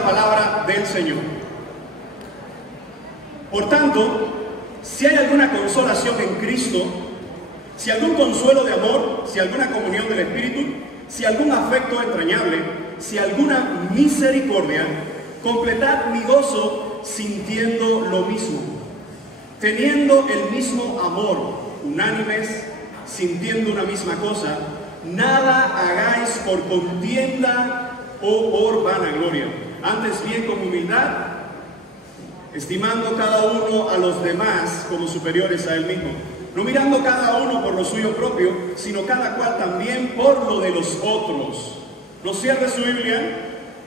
la palabra del Señor. Por tanto, si hay alguna consolación en Cristo, si algún consuelo de amor, si alguna comunión del Espíritu, si algún afecto entrañable, si alguna misericordia, completad mi gozo sintiendo lo mismo, teniendo el mismo amor, unánimes, sintiendo una misma cosa, nada hagáis por contienda o por vanagloria, antes bien con humildad, estimando cada uno a los demás como superiores a él mismo, no mirando cada uno por lo suyo propio, sino cada cual también por lo de los otros. No cierre su Biblia,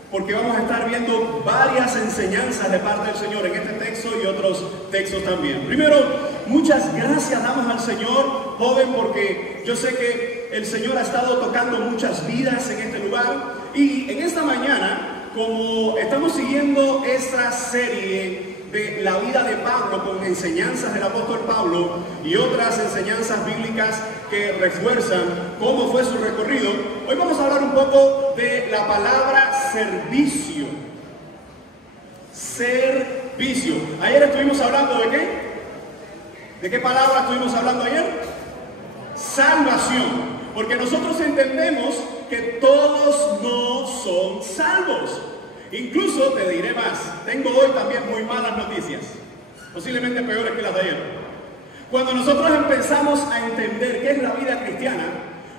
porque vamos a estar viendo varias enseñanzas de parte del Señor en este texto y otros textos también. Primero, muchas gracias damos al Señor, joven, porque yo sé que el Señor ha estado tocando muchas vidas en este lugar. Y en esta mañana, como estamos siguiendo esta serie de la vida de Pablo con enseñanzas del apóstol Pablo y otras enseñanzas bíblicas que refuerzan cómo fue su recorrido, hoy vamos a hablar un poco de la palabra servicio. Servicio. Ayer estuvimos hablando ¿de qué? ¿De qué palabra estuvimos hablando ayer? Salvación. Porque nosotros entendemos que todos no son salvos. Incluso te diré más, tengo hoy también muy malas noticias, posiblemente peores que las de ayer. Cuando nosotros empezamos a entender qué es la vida cristiana,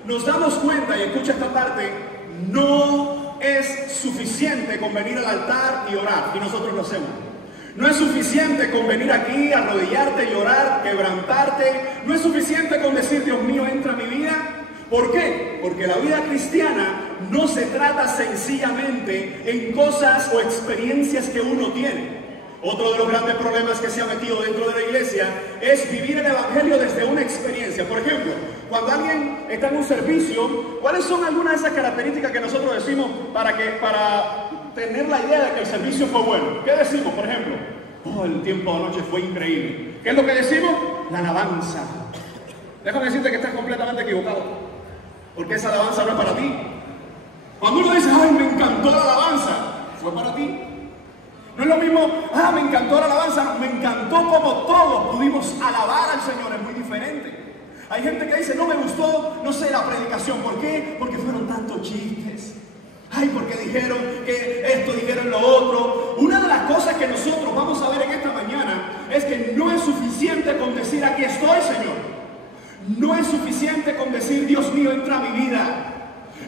nos damos cuenta, y escucha esta parte, no es suficiente con venir al altar y orar, y nosotros lo hacemos. No es suficiente con venir aquí, arrodillarte, llorar, quebrantarte. No es suficiente con decir, Dios mío, entra a mi vida. ¿Por qué? Porque la vida cristiana no se trata sencillamente en cosas o experiencias que uno tiene. Otro de los grandes problemas que se ha metido dentro de la iglesia es vivir el evangelio desde una experiencia. Por ejemplo, cuando alguien está en un servicio, ¿cuáles son algunas de esas características que nosotros decimos para tener la idea de que el servicio fue bueno? ¿Qué decimos, por ejemplo? Oh, el tiempo de anoche fue increíble. ¿Qué es lo que decimos? La alabanza. Déjame decirte que estás completamente equivocado, porque esa alabanza no es para ti. Cuando uno dice, ay, me encantó la alabanza, fue para ti. No es lo mismo, me encantó la alabanza, me encantó como todos pudimos alabar al Señor, es muy diferente. Hay gente que dice, no me gustó, no sé, la predicación. ¿Por qué? Porque fueron tantos chistes. Ay, porque dijeron que esto, dijeron lo otro. Una de las cosas que nosotros vamos a ver en esta mañana es que no es suficiente con decir, aquí estoy, Señor. No es suficiente con decir, Dios mío, entra a mi vida.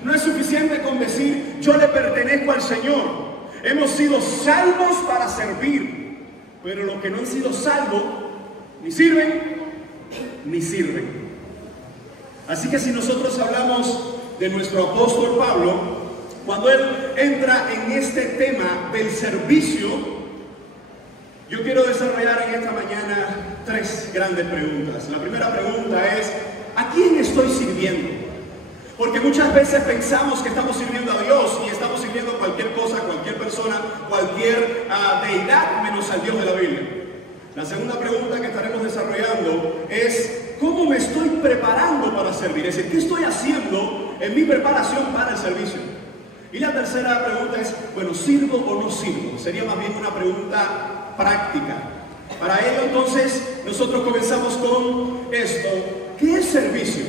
No es suficiente con decir, yo le pertenezco al Señor. Hemos sido salvos para servir. Pero los que no han sido salvos, ni sirven, ni sirven. Así que si nosotros hablamos de nuestro apóstol Pablo, cuando él entra en este tema del servicio, yo quiero desarrollar en esta mañana tres grandes preguntas. La primera pregunta es, ¿a quién estoy sirviendo? Porque muchas veces pensamos que estamos sirviendo a Dios y estamos sirviendo a cualquier cosa, cualquier persona, cualquier deidad, menos al Dios de la Biblia. La segunda pregunta que estaremos desarrollando es, ¿cómo me estoy preparando para servir? Es decir, ¿qué estoy haciendo en mi preparación para el servicio? Y la tercera pregunta es, bueno, ¿sirvo o no sirvo? Sería más bien una pregunta práctica. Para ello, entonces, nosotros comenzamos con esto. ¿Qué es servicio?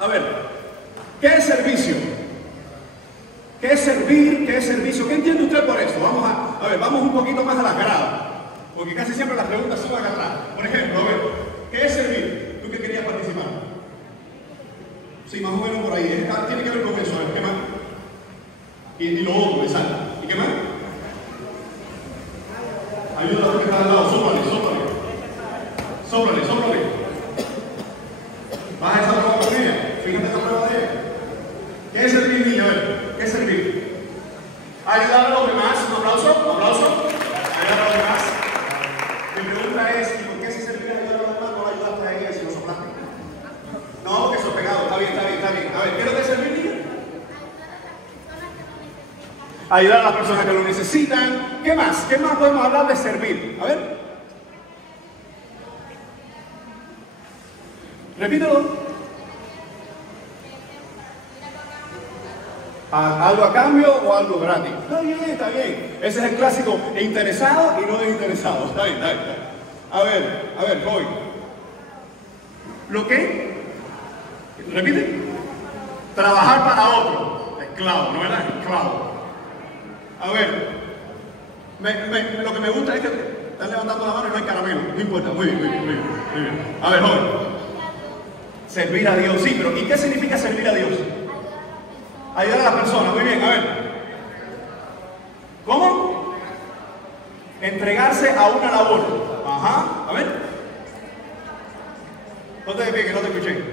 A ver, ¿qué es servicio? ¿Qué es servir? ¿Qué es servicio? ¿Qué entiende usted por esto? Vamos un poquito más a las gradas, porque casi siempre las preguntas se van atrás. Por ejemplo, a ver, ¿qué es servir? ¿Tú qué querías participar? Sí, más o menos por ahí. Tiene que ver con eso. ¿Qué más? Y lo otro, exacto. ¿Y qué más? Ayuda a los que están al lado, sóplale. Baja esa prueba con ella, fíjate esa prueba de ella. ¿Qué es servir, niña? A ver, ¿qué es servir? Ayudar a los demás, un aplauso. Ayudar a los demás. Mi pregunta es, ¿y por qué si servir a ayudar a los demás no ayudaste a ella si no soplaste? No, porque eso es pegado, está bien. A ver, ¿qué es lo que es servir, niña? Ayudar a las personas que lo necesitan. ¿Qué más? ¿Qué más podemos hablar de servir? A ver. Repítelo. ¿Algo a cambio o algo gratis? Está bien, está bien. Ese es el clásico interesado y no desinteresado. Está bien, está bien. A ver, voy. ¿Lo qué? ¿Repite? Trabajar para otro. Esclavo, ¿no verdad? Esclavo. A ver, lo que me gusta es que están levantando la mano y no hay caramelo. No importa, muy bien, muy bien, muy bien, muy bien. A ver, joven. Servir a Dios, sí, pero ¿y qué significa servir a Dios? Ayudar a la persona, muy bien, a ver. ¿Cómo? Entregarse a una labor. Ajá, a ver. Ponte de pie, que no te escuché.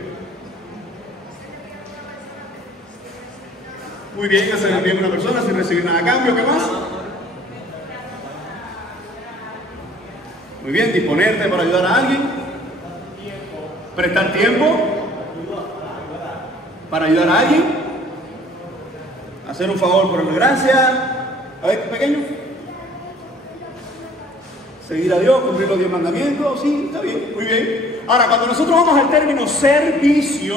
Muy bien, hacer bien a una persona sin recibir nada a cambio, ¿qué más? Muy bien, disponerte para ayudar a alguien. Prestar tiempo para ayudar a alguien. Hacer un favor por la gracia. A ver, pequeño. Seguir a Dios, cumplir los 10 mandamientos. Sí, está bien, muy bien. Ahora, cuando nosotros vamos al término servicio,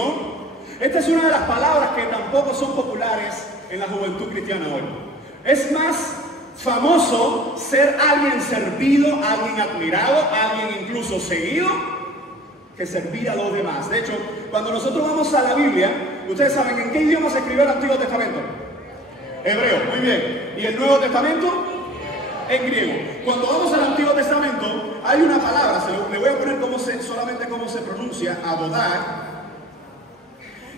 esta es una de las palabras que tampoco son populares en la juventud cristiana hoy. Es más famoso ser alguien servido, alguien admirado, alguien incluso seguido, que servir a los demás. De hecho, cuando nosotros vamos a la Biblia, ustedes saben en qué idioma se escribió el Antiguo Testamento. Hebreo, muy bien. ¿Y el Nuevo Testamento? En griego. Cuando vamos al Antiguo Testamento, hay una palabra, le voy a poner solamente cómo se pronuncia, abodá.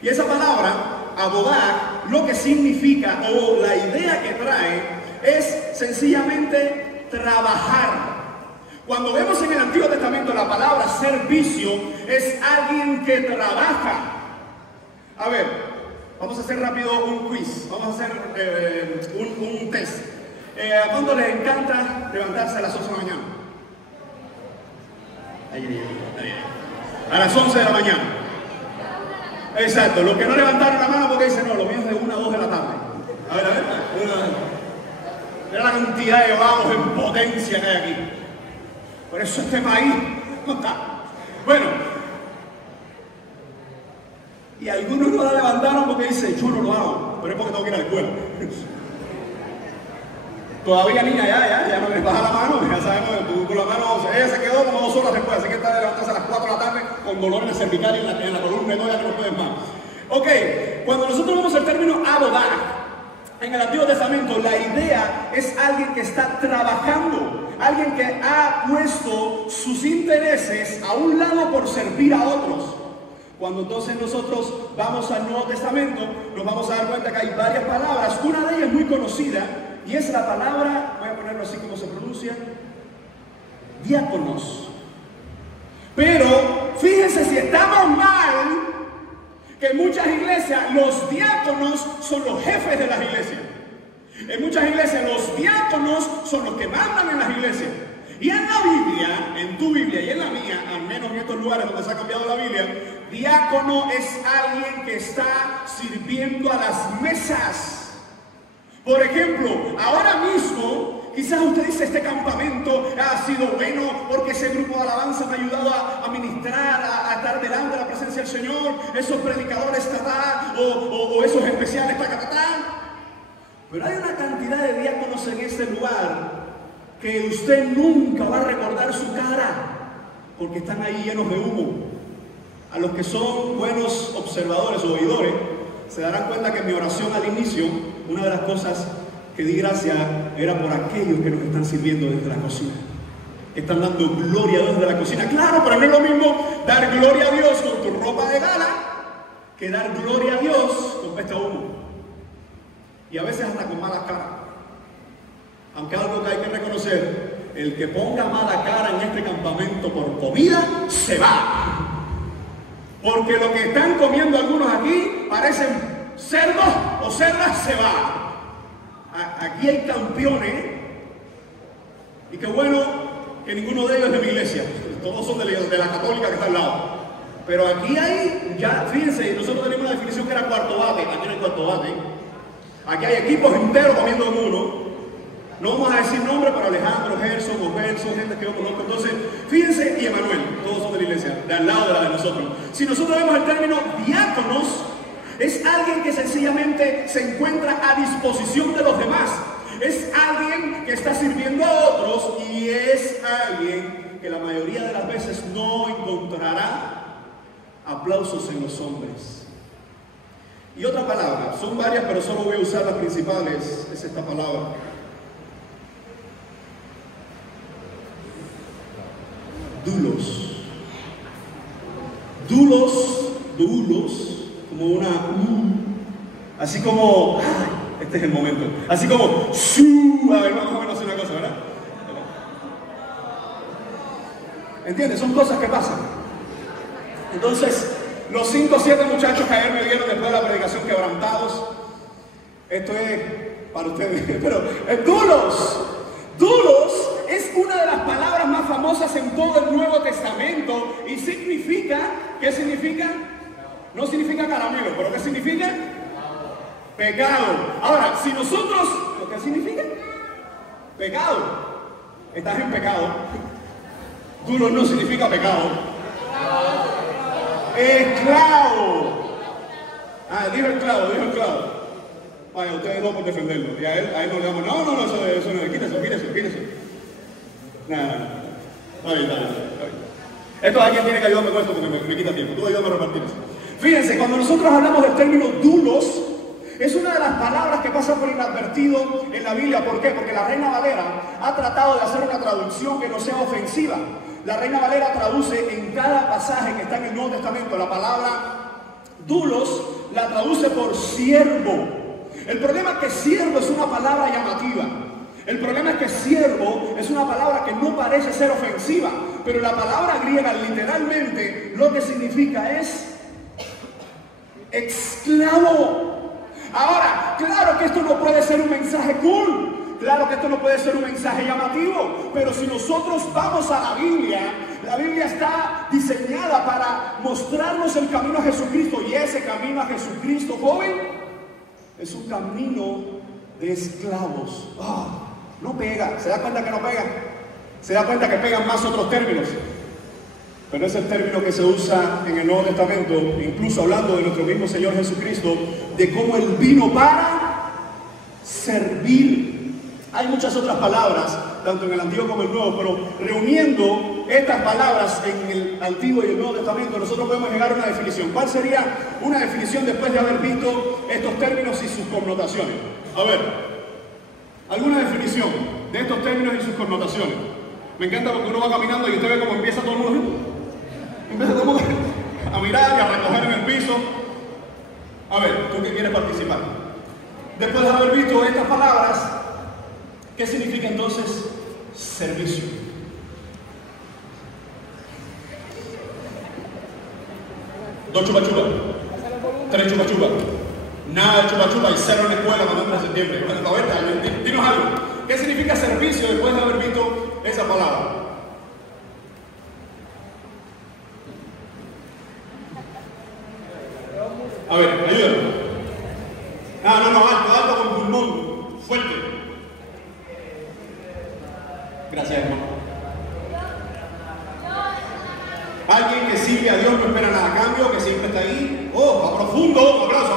Y esa palabra, abodá, lo que significa o la idea que trae es sencillamente trabajar. Cuando vemos en el Antiguo Testamento la palabra servicio, es alguien que trabaja. A ver, vamos a hacer rápido un quiz, vamos a hacer un test. ¿A cuándo les encanta levantarse a las 8 de la mañana? A las 11 de la mañana. Exacto, los que no levantaron la mano porque dicen, no, lo mío es de 1 a 2 de la tarde. A ver. Mira la cantidad de vagos en potencia que hay aquí. Por eso este país no está. Bueno, y algunos no la levantaron porque dicen, yo no lo hago, pero es porque tengo que ir a la escuela. Todavía niña, ya no les baja la mano, ya sabemos, tú con la mano, ella se quedó como 2 horas después, así que está de levantarse a las 4 de la tarde con dolor en el cervical y en la columna y todo, ya que no pueden más. Ok, cuando nosotros vemos el término abodá, en el Antiguo Testamento, la idea es alguien que está trabajando, alguien que ha puesto sus intereses a un lado por servir a otros. Cuando entonces nosotros vamos al Nuevo Testamento, nos vamos a dar cuenta que hay varias palabras, una de ellas muy conocida, y es la palabra, voy a ponerlo así como se pronuncia, diáconos. Pero fíjense si estamos mal, que en muchas iglesias los diáconos son los jefes de las iglesias. En muchas iglesias los diáconos son los que mandan en las iglesias. Y en la Biblia, en tu Biblia y en la mía, al menos en estos lugares donde se ha cambiado la Biblia, diácono es alguien que está sirviendo a las mesas. Por ejemplo, ahora mismo, quizás usted dice, este campamento ha sido bueno porque ese grupo de alabanza me ha ayudado a ministrar, a estar delante de la presencia del Señor, esos predicadores, o esos especiales, Pero hay una cantidad de diáconos en este lugar que usted nunca va a recordar su cara, porque están ahí llenos de humo. A los que son buenos observadores o oidores, se darán cuenta que en mi oración al inicio, una de las cosas que di gracia era por aquellos que nos están sirviendo desde la cocina. Están dando gloria a Dios desde la cocina. Claro, pero no es lo mismo dar gloria a Dios con tu ropa de gala que dar gloria a Dios con pesta humo. Y a veces hasta con mala cara. Aunque algo que hay que reconocer, el que ponga mala cara en este campamento por comida, se va. Porque lo que están comiendo algunos aquí parecen cerdos o cerdas, se va. Aquí hay campeones, y qué bueno que ninguno de ellos es de mi iglesia, todos son de la católica que está al lado. Pero aquí hay, ya, fíjense, nosotros tenemos una definición que era cuarto bate, aquí no hay cuarto bate. Aquí hay equipos enteros comiendo en uno. No vamos a decir nombre, pero Alejandro, Gerson, gente que yo conozco. Entonces, fíjense, y Emanuel, todos son de la iglesia, de al lado de la de nosotros. Si nosotros vemos el término diáconos, Es alguien que sencillamente se encuentra a disposición de los demás. Es alguien que está sirviendo a otros y es alguien que la mayoría de las veces no encontrará aplausos en los hombres. Y otra palabra, son varias pero solo voy a usar las principales, es esta palabra. Dulos. Dulos, como una así como, este es el momento, así como, a ver, más o menos una cosa, ¿verdad? ¿Entiendes? Son cosas que pasan. Entonces, los 5 o 7 muchachos que ayer me vieron después de la predicación quebrantados, esto es para ustedes, pero dulos es una de las palabras más famosas en todo el Nuevo Testamento y significa, ¿qué significa? No significa caramelo, pero ¿qué significa? Pecado. Ahora, si nosotros, ¿lo que significa? Pecado. Estás en pecado. Dulos no significa pecado. Esclavo. Dijo esclavo. Vaya, ustedes no por defenderlo. Y a él no le damos, no, eso no, quítese. Nada. Está bien. Esto alguien tiene que ayudarme con esto porque me quita tiempo. Tú ayúdame a repartir eso. Fíjense, cuando nosotros hablamos del término dulos, es una de las palabras que pasa por inadvertido en la Biblia. ¿Por qué? Porque la Reina Valera ha tratado de hacer una traducción que no sea ofensiva. La Reina Valera traduce en cada pasaje que está en el Nuevo Testamento la palabra dulos, la traduce por siervo. El problema es que siervo es una palabra llamativa. El problema es que siervo es una palabra que no parece ser ofensiva, pero la palabra griega literalmente lo que significa es esclavo. Ahora, claro que esto no puede ser un mensaje cool, claro que esto no puede ser un mensaje llamativo, pero si nosotros vamos a la Biblia está diseñada para mostrarnos el camino a Jesucristo, y ese camino a Jesucristo, joven, es un camino de esclavos. No pega, ¿se da cuenta que no pega? Se da cuenta que pegan más otros términos, pero es el término que se usa en el Nuevo Testamento, incluso hablando de nuestro mismo Señor Jesucristo, de cómo Él vino para servir. Hay muchas otras palabras, tanto en el Antiguo como en el Nuevo, pero reuniendo estas palabras en el Antiguo y el Nuevo Testamento, nosotros podemos llegar a una definición. ¿Cuál sería una definición después de haber visto estos términos y sus connotaciones? A ver, alguna definición de estos términos y sus connotaciones. Me encanta porque uno va caminando y usted ve cómo empieza todo el mundo. Empieza todo el mundo a mirar y a recoger en el piso. A ver, ¿tú qué quieres participar? Después de haber visto estas palabras, ¿qué significa entonces servicio? Dos chupa-chupa, 3 chupa-chupa, nada de chupa-chupa y 0 en la escuela cuando entra en septiembre. Bueno, a ver, dinos algo. ¿Qué significa servicio después de haber visto esa palabra? A ver, ayúdame. Alto con pulmón, fuerte. Gracias, hermano. Alguien que sirve a Dios no espera nada a cambio, que siempre está ahí. A profundo, un aplauso.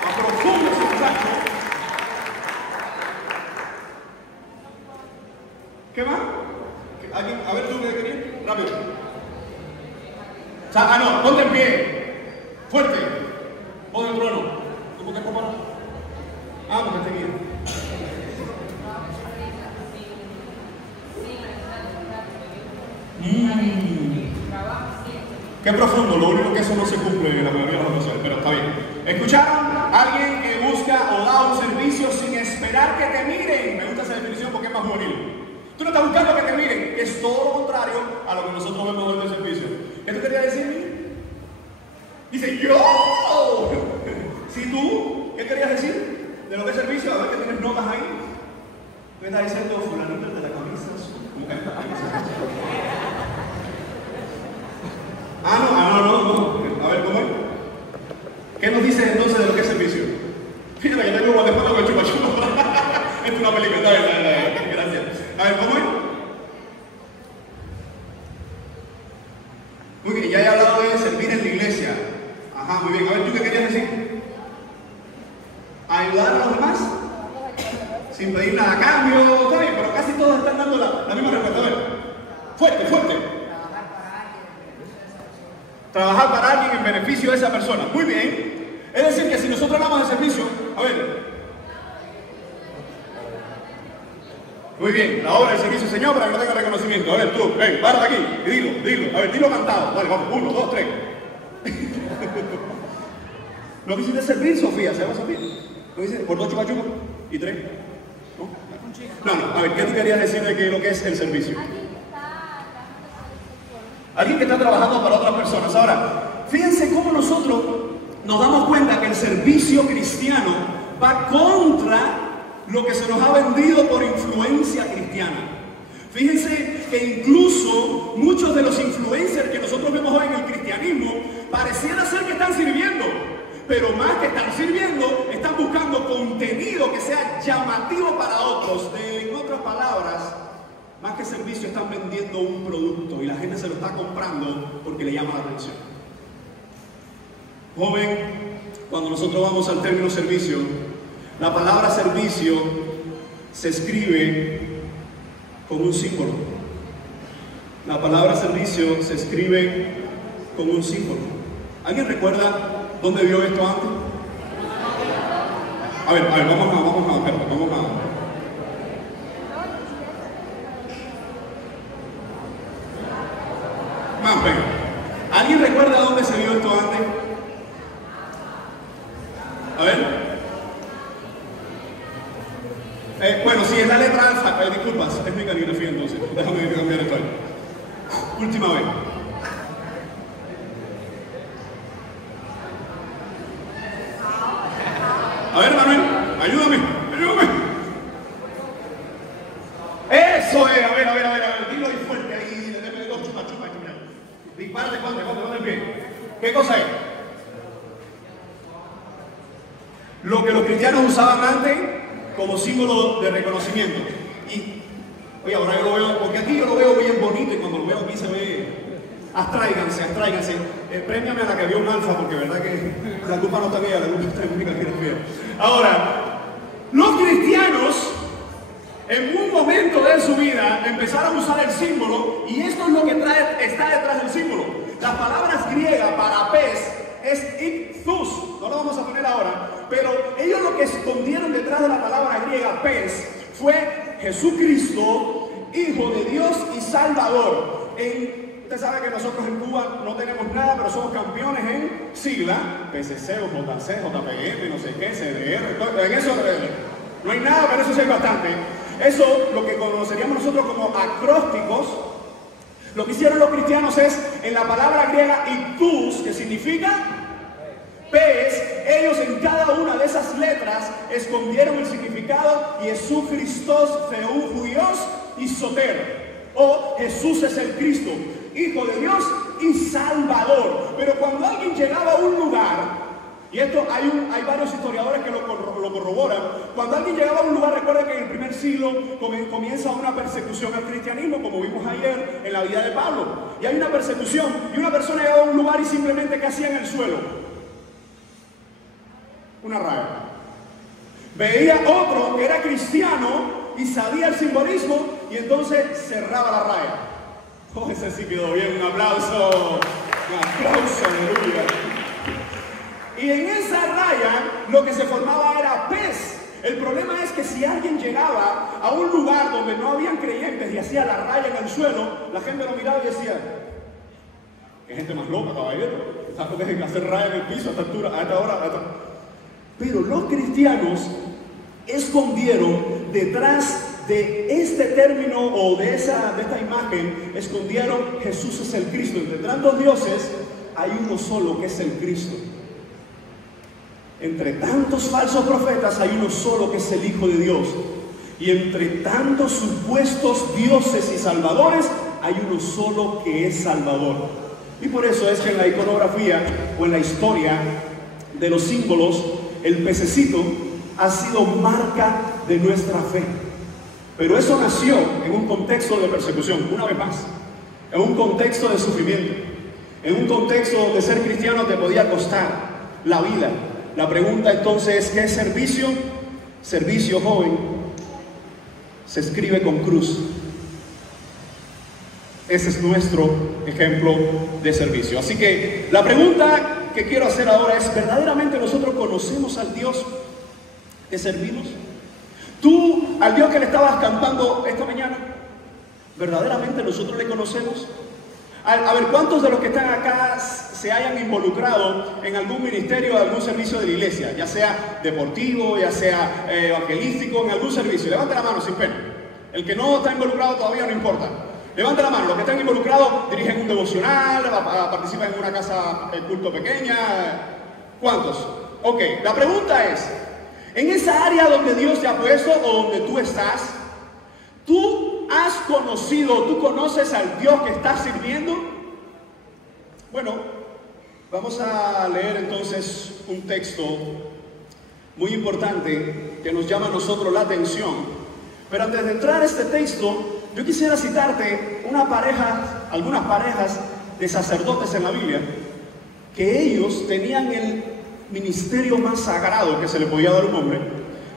A profundo ese muchacho. ¿Qué más? ¿Alguien? A ver, tú qué querías. Rápido. No, ponte en pie. Fuerte. Pon el trono. ¿Tú por qué comparas? Porque te guío. Qué profundo, lo único que eso no se cumple en la mayoría de las ocasiones, pero está bien. ¿Escucharon? Alguien que busca o da un servicio sin esperar que te miren. Me gusta esa definición porque es más juvenil. Tú no estás buscando que te miren, es todo lo contrario a lo que nosotros vemos en el servicio. ¿Qué tú querías decir? Dice, yo. ¿Sí tú? ¿Qué querías decir? ¿De lo que es servicio? A ver que tienes notas ahí. ¿Me estás diciendo fulanito de la camisa? No. A ver, ¿cómo es? ¿Qué nos dice entonces de lo que es servicio? Fíjate que tengo un guardaespaldas con chupa-chupa. Esto es una película. Gracias. A ver, ¿cómo es? Muy bien, ya he hablado de servir en la iglesia. Ajá, muy bien. A ver, ¿tú qué querías decir? ¿Ayudar a los demás? Sin pedir nada a cambio, está bien, pero casi todos están dando la misma respuesta. A ver, fuerte, fuerte. Trabajar para alguien en beneficio de esa persona. Muy bien. Es decir, que si nosotros hablamos de servicio, a ver. Muy bien, la obra del servicio, Señor, para que no tenga reconocimiento. A ver, tú, ven, párate aquí y dilo. A ver, dilo cantado. Vale, vamos, 1, 2, 3. ¿No quisiste servir, Sofía? ¿Se llama Sofía? ¿No dice? ¿Por 2 chupa chupa? ¿Y 3? No, a ver, ¿qué tú querías decir de que lo que es el servicio? Alguien que está trabajando para otras personas. Ahora, fíjense cómo nosotros nos damos cuenta que el servicio cristiano va contra lo que se nos ha vendido por influencia cristiana. Fíjense que incluso muchos de los influencers que nosotros vemos hoy en el cristianismo pareciera ser que están sirviendo, pero más que estar sirviendo, están buscando contenido que sea llamativo para otros. En otras palabras, más que servicio, están vendiendo un producto y la gente se lo está comprando porque le llama la atención. Joven, cuando nosotros vamos al término servicio, la palabra servicio se escribe con un símbolo. La palabra servicio se escribe con un símbolo. ¿Alguien recuerda dónde vio esto antes? A ver, vamos a. ¿Alguien recuerda dónde se vio esto antes? A ver. Bueno, sí, es la letra alfa. Disculpas, es mi caligrafía entonces. Déjame cambiar esto ahí. Última vez. A ver, Manuel, ayúdame. Eso es, a ver, dilo ahí fuerte ahí, déme 2 chupa. Dispárate, ponte el pie. ¿Qué cosa es? Lo que los cristianos usaban antes como símbolo de reconocimiento. Y, oye, ahora yo lo veo, porque aquí yo lo veo bien bonito y cuando lo veo aquí se ve. Abstráiganse. Prémiame a la que vio un alfa, porque verdad que la culpa no está mía, la culpa está en mi caligrafía. Ahora, los cristianos en un momento de su vida empezaron a usar el símbolo, y esto es lo que está detrás del símbolo. Las palabras griegas para pez es ictus, no lo vamos a poner ahora, pero ellos lo que escondieron detrás de la palabra griega pez fue Jesucristo, Hijo de Dios y Salvador. Usted sabe que nosotros en Cuba no tenemos nada, pero somos campeones en sigla, PCC, JC, JPM, no sé qué, CDR, en eso no hay nada, pero eso sí hay bastante. Eso, lo que conoceríamos nosotros como acrósticos, lo que hicieron los cristianos es, en la palabra griega ictus, que significa pez, ellos en cada una de esas letras escondieron el significado Jesucristos, Theouhuios y Soter, o Jesús es el Cristo, Hijo de Dios y Salvador. Pero cuando alguien llegaba a un lugar, y esto hay varios historiadores que lo corroboran, cuando alguien llegaba a un lugar, recuerden que en el primer siglo comienza una persecución al cristianismo, como vimos ayer en la vida de Pablo, y hay una persecución, y una persona llegaba a un lugar y simplemente ¿qué hacía en el suelo? Una raya. Veía otro que era cristiano y sabía el simbolismo, y entonces cerraba la raya. Oh, ese sí quedó bien, un aplauso, aleluya. Y en esa raya lo que se formaba era pez. El problema es que si alguien llegaba a un lugar donde no habían creyentes y hacía la raya en el suelo, la gente lo miraba y decía: qué gente más loca, caballero, ¿sabes lo que es hacer raya en el piso a esta altura, a esta hora? Pero los cristianos escondieron detrás de este término o de esta imagen, escondieron Jesús es el Cristo. Entre tantos dioses hay uno solo que es el Cristo. Entre tantos falsos profetas hay uno solo que es el Hijo de Dios. Y entre tantos supuestos dioses y salvadores hay uno solo que es Salvador. Y por eso es que en la iconografía o en la historia de los símbolos, el pececito ha sido marca de nuestra fe. Pero eso nació en un contexto de persecución, una vez más, en un contexto de sufrimiento. En un contexto donde ser cristiano te podía costar la vida. La pregunta entonces es, ¿qué es servicio? Servicio, joven, se escribe con cruz. Ese es nuestro ejemplo de servicio. Así que la pregunta que quiero hacer ahora es, ¿verdaderamente nosotros conocemos al Dios que servimos? Tú, al Dios que le estabas cantando esta mañana, ¿verdaderamente nosotros le conocemos? A ver, ¿cuántos de los que están acá se hayan involucrado en algún ministerio o algún servicio de la iglesia? Ya sea deportivo, ya sea evangelístico, en algún servicio. Levante la mano sin pena. El que no está involucrado todavía no importa. Levante la mano. Los que están involucrados dirigen un devocional, participan en una casa culto pequeña. ¿Cuántos? Ok, la pregunta es, en esa área donde Dios te ha puesto o donde tú estás, ¿tú has conocido, tú conoces al Dios que estás sirviendo? Bueno, vamos a leer entonces un texto muy importante que nos llama a nosotros la atención. Pero antes de entrar a este texto, yo quisiera citarte algunas parejas de sacerdotes en la Biblia, que ellos tenían el ministerio más sagrado que se le podía dar a un hombre,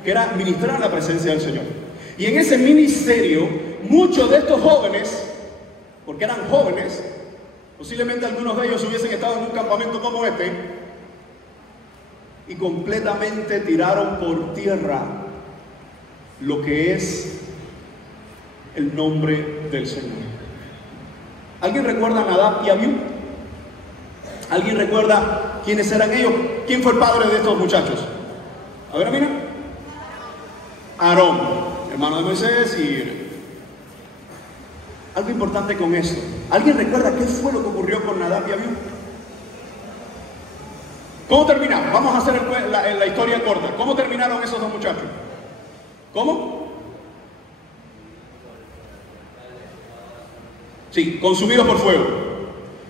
que era ministrar la presencia del Señor. Y en ese ministerio, muchos de estos jóvenes, porque eran jóvenes, posiblemente algunos de ellos hubiesen estado en un campamento como este, y completamente tiraron por tierra lo que es el nombre del Señor. ¿Alguien recuerda a Nadab y Abiú? ¿Alguien recuerda quiénes eran ellos? ¿Quién fue el padre de estos muchachos? A ver, mira. Aarón, hermano de Moisés. Y algo importante con esto. ¿Alguien recuerda qué fue lo que ocurrió con Nadab y Abiú? ¿Cómo terminaron? Vamos a hacer la historia corta. ¿Cómo terminaron esos dos muchachos? ¿Cómo? Sí, consumidos por fuego.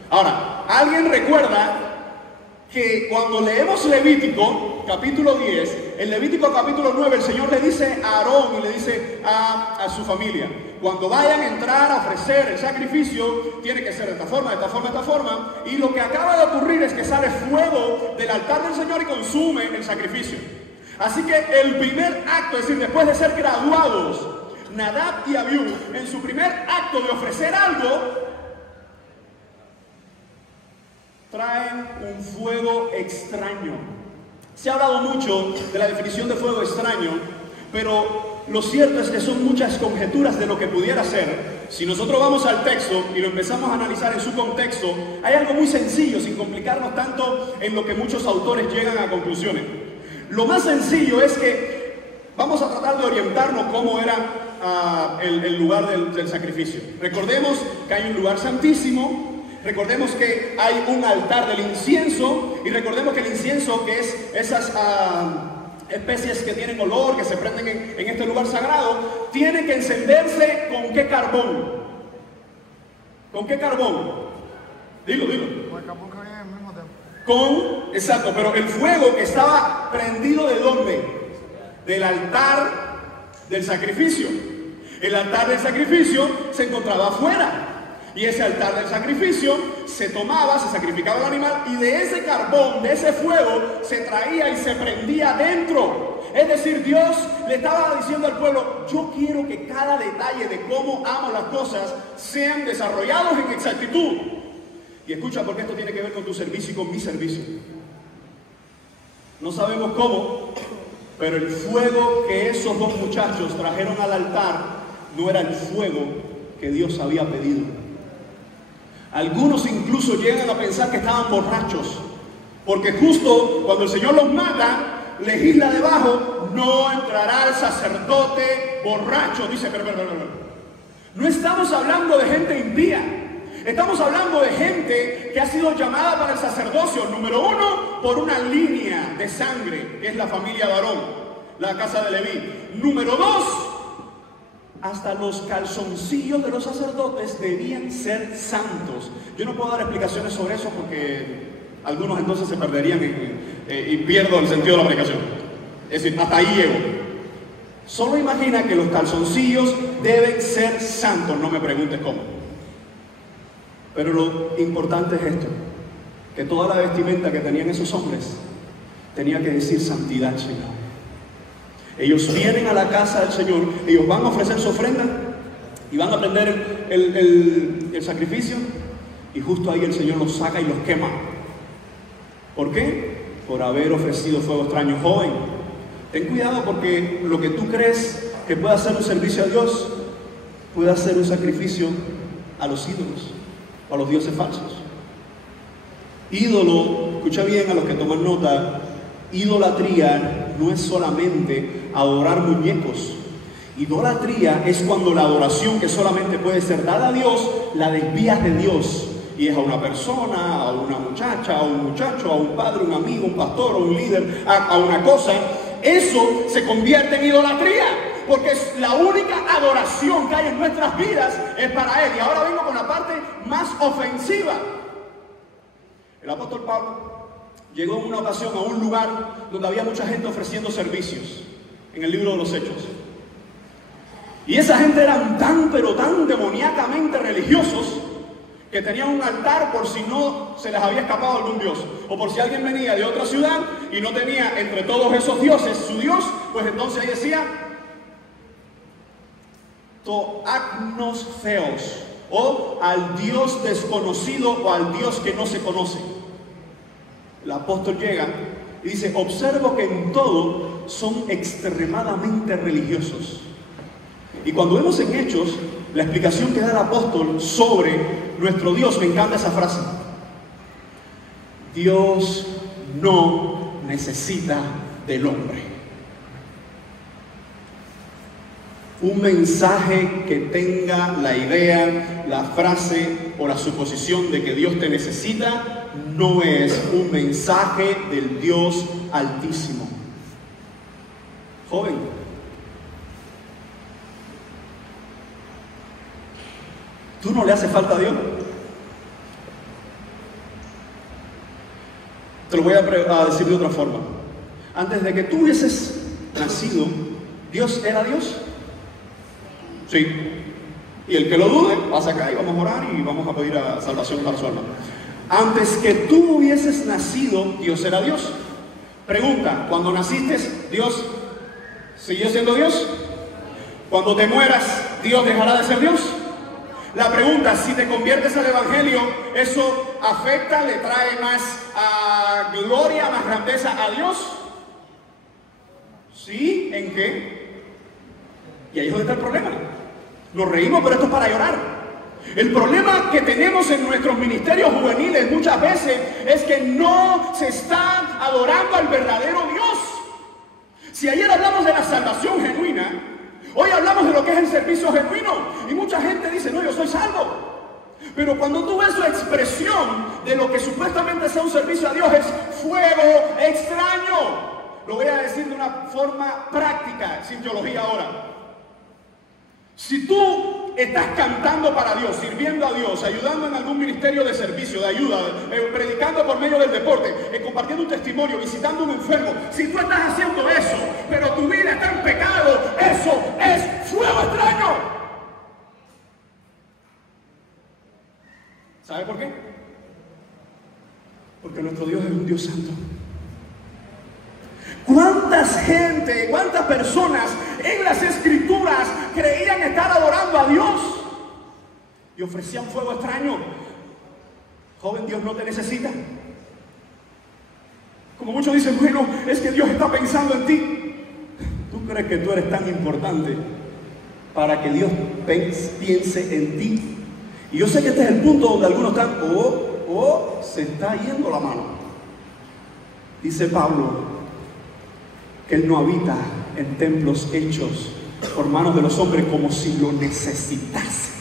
Ahora, ¿alguien recuerda que cuando leemos Levítico, capítulo 10, en Levítico capítulo 9, el Señor le dice a Aarón y le dice a su familia, cuando vayan a entrar a ofrecer el sacrificio, tiene que ser de esta forma, de esta forma, de esta forma, y lo que acaba de ocurrir es que sale fuego del altar del Señor y consume el sacrificio. Así que el primer acto, es decir, después de ser graduados, Nadab y Abiú, en su primer acto de ofrecer algo, traen un fuego extraño. Se ha hablado mucho de la definición de fuego extraño, pero lo cierto es que son muchas conjeturas de lo que pudiera ser. Si nosotros vamos al texto y lo empezamos a analizar en su contexto, hay algo muy sencillo, sin complicarnos tanto en lo que muchos autores llegan a conclusiones. Lo más sencillo es que vamos a tratar de orientarnos cómo era el lugar del sacrificio. Recordemos que hay un lugar santísimo. Recordemos que hay un altar del incienso, y recordemos que el incienso, que es esas especies que tienen olor, que se prenden en este lugar sagrado, tiene que encenderse ¿con qué carbón? ¿Con qué carbón? Dilo. Con el carbón que había en el mismo templo. Exacto, pero el fuego estaba prendido ¿de dónde? Del altar del sacrificio. El altar del sacrificio se encontraba afuera. Y ese altar del sacrificio se tomaba, se sacrificaba el animal, y de ese carbón, de ese fuego, se traía y se prendía dentro. Es decir, Dios le estaba diciendo al pueblo, yo quiero que cada detalle de cómo amo las cosas sean desarrollados en exactitud. Y escucha, porque esto tiene que ver con tu servicio y con mi servicio. No sabemos cómo, pero el fuego que esos dos muchachos trajeron al altar no era el fuego que Dios había pedido. Algunos incluso llegan a pensar que estaban borrachos, porque justo cuando el Señor los mata, legisla debajo, no entrará el sacerdote borracho. Dice, pero. No estamos hablando de gente impía. Estamos hablando de gente que ha sido llamada para el sacerdocio, número uno, por una línea de sangre, que es la familia de Aarón, la casa de Leví. Número dos, hasta los calzoncillos de los sacerdotes debían ser santos. Yo no puedo dar explicaciones sobre eso porque algunos entonces se perderían y pierdo el sentido de la predicación. Es decir, hasta ahí llego. Solo imagina que los calzoncillos deben ser santos, no me preguntes cómo. Pero lo importante es esto, que toda la vestimenta que tenían esos hombres tenía que decir santidad, Señor. Ellos vienen a la casa del Señor, ellos van a ofrecer su ofrenda y van a prender el sacrificio, y justo ahí el Señor los saca y los quema. ¿Por qué? Por haber ofrecido fuego extraño. Joven, ten cuidado, porque lo que tú crees que puede ser un servicio a Dios puede ser un sacrificio a los ídolos, a los dioses falsos. Ídolo, escucha bien a los que toman nota, idolatría no es solamente adorar muñecos. Idolatría es cuando la adoración que solamente puede ser dada a Dios, la desvías de Dios. Y es a una persona, a una muchacha, a un muchacho, a un padre, un amigo, un pastor, a un líder, a una cosa. Eso se convierte en idolatría, porque es la única adoración que hay en nuestras vidas es para Él. Y ahora vengo con la parte más ofensiva. El apóstol Pablo llegó en una ocasión a un lugar donde había mucha gente ofreciendo servicios, en el libro de los Hechos. Y esa gente eran tan, pero tan demoníacamente religiosos, que tenían un altar por si no se les había escapado algún dios, o por si alguien venía de otra ciudad y no tenía entre todos esos dioses su dios, pues entonces ahí decía Toagnos Theos, o al dios desconocido, o al dios que no se conoce. El apóstol llega y dice: observo que en todo son extremadamente religiosos. Y cuando vemos en Hechos la explicación que da el apóstol sobre nuestro Dios, me encanta esa frase: Dios no necesita del hombre. Un mensaje que tenga la idea, la frase o la suposición de que Dios te necesita no es un mensaje del Dios Altísimo. Joven, ¿tú no le hace falta a Dios? Te lo voy a decir de otra forma. Antes de que tú hubieses nacido, ¿Dios era Dios? Sí. Y el que lo dude, pasa acá y vamos a orar y vamos a pedir a salvación para su alma. Antes que tú hubieses nacido, Dios era Dios. Pregunta: cuando naciste, ¿Dios siguió siendo Dios? Cuando te mueras, ¿Dios dejará de ser Dios? La pregunta: si te conviertes al Evangelio, ¿eso afecta, le trae más gloria, más grandeza a Dios? ¿Sí? ¿En qué? Y ahí es donde está el problema. Nos reímos, pero esto es para llorar. El problema que tenemos en nuestros ministerios juveniles muchas veces es que no se está adorando al verdadero Dios. Si ayer hablamos de la salvación genuina, hoy hablamos de lo que es el servicio genuino. Y mucha gente dice: no, yo soy salvo. Pero cuando tú ves la expresión de lo que supuestamente sea un servicio a Dios, es fuego extraño. Lo voy a decir de una forma práctica, sin teología ahora. Si tú estás cantando para Dios, sirviendo a Dios, ayudando en algún ministerio de servicio, de ayuda, predicando por medio del deporte, compartiendo un testimonio, visitando a un enfermo, si tú estás haciendo eso, pero tu vida está en pecado, eso es fuego extraño. ¿Sabe por qué? Porque nuestro Dios es un Dios santo. ¿Cuántas personas en las Escrituras creían estar adorando a Dios y ofrecían fuego extraño? Joven, Dios no te necesita. Como muchos dicen: bueno, es que Dios está pensando en ti. ¿Tú crees que tú eres tan importante para que Dios piense en ti? Y yo sé que este es el punto donde algunos están: se está yendo la mano. Dice Pablo que Él no habita en templos hechos por manos de los hombres como si lo necesitase.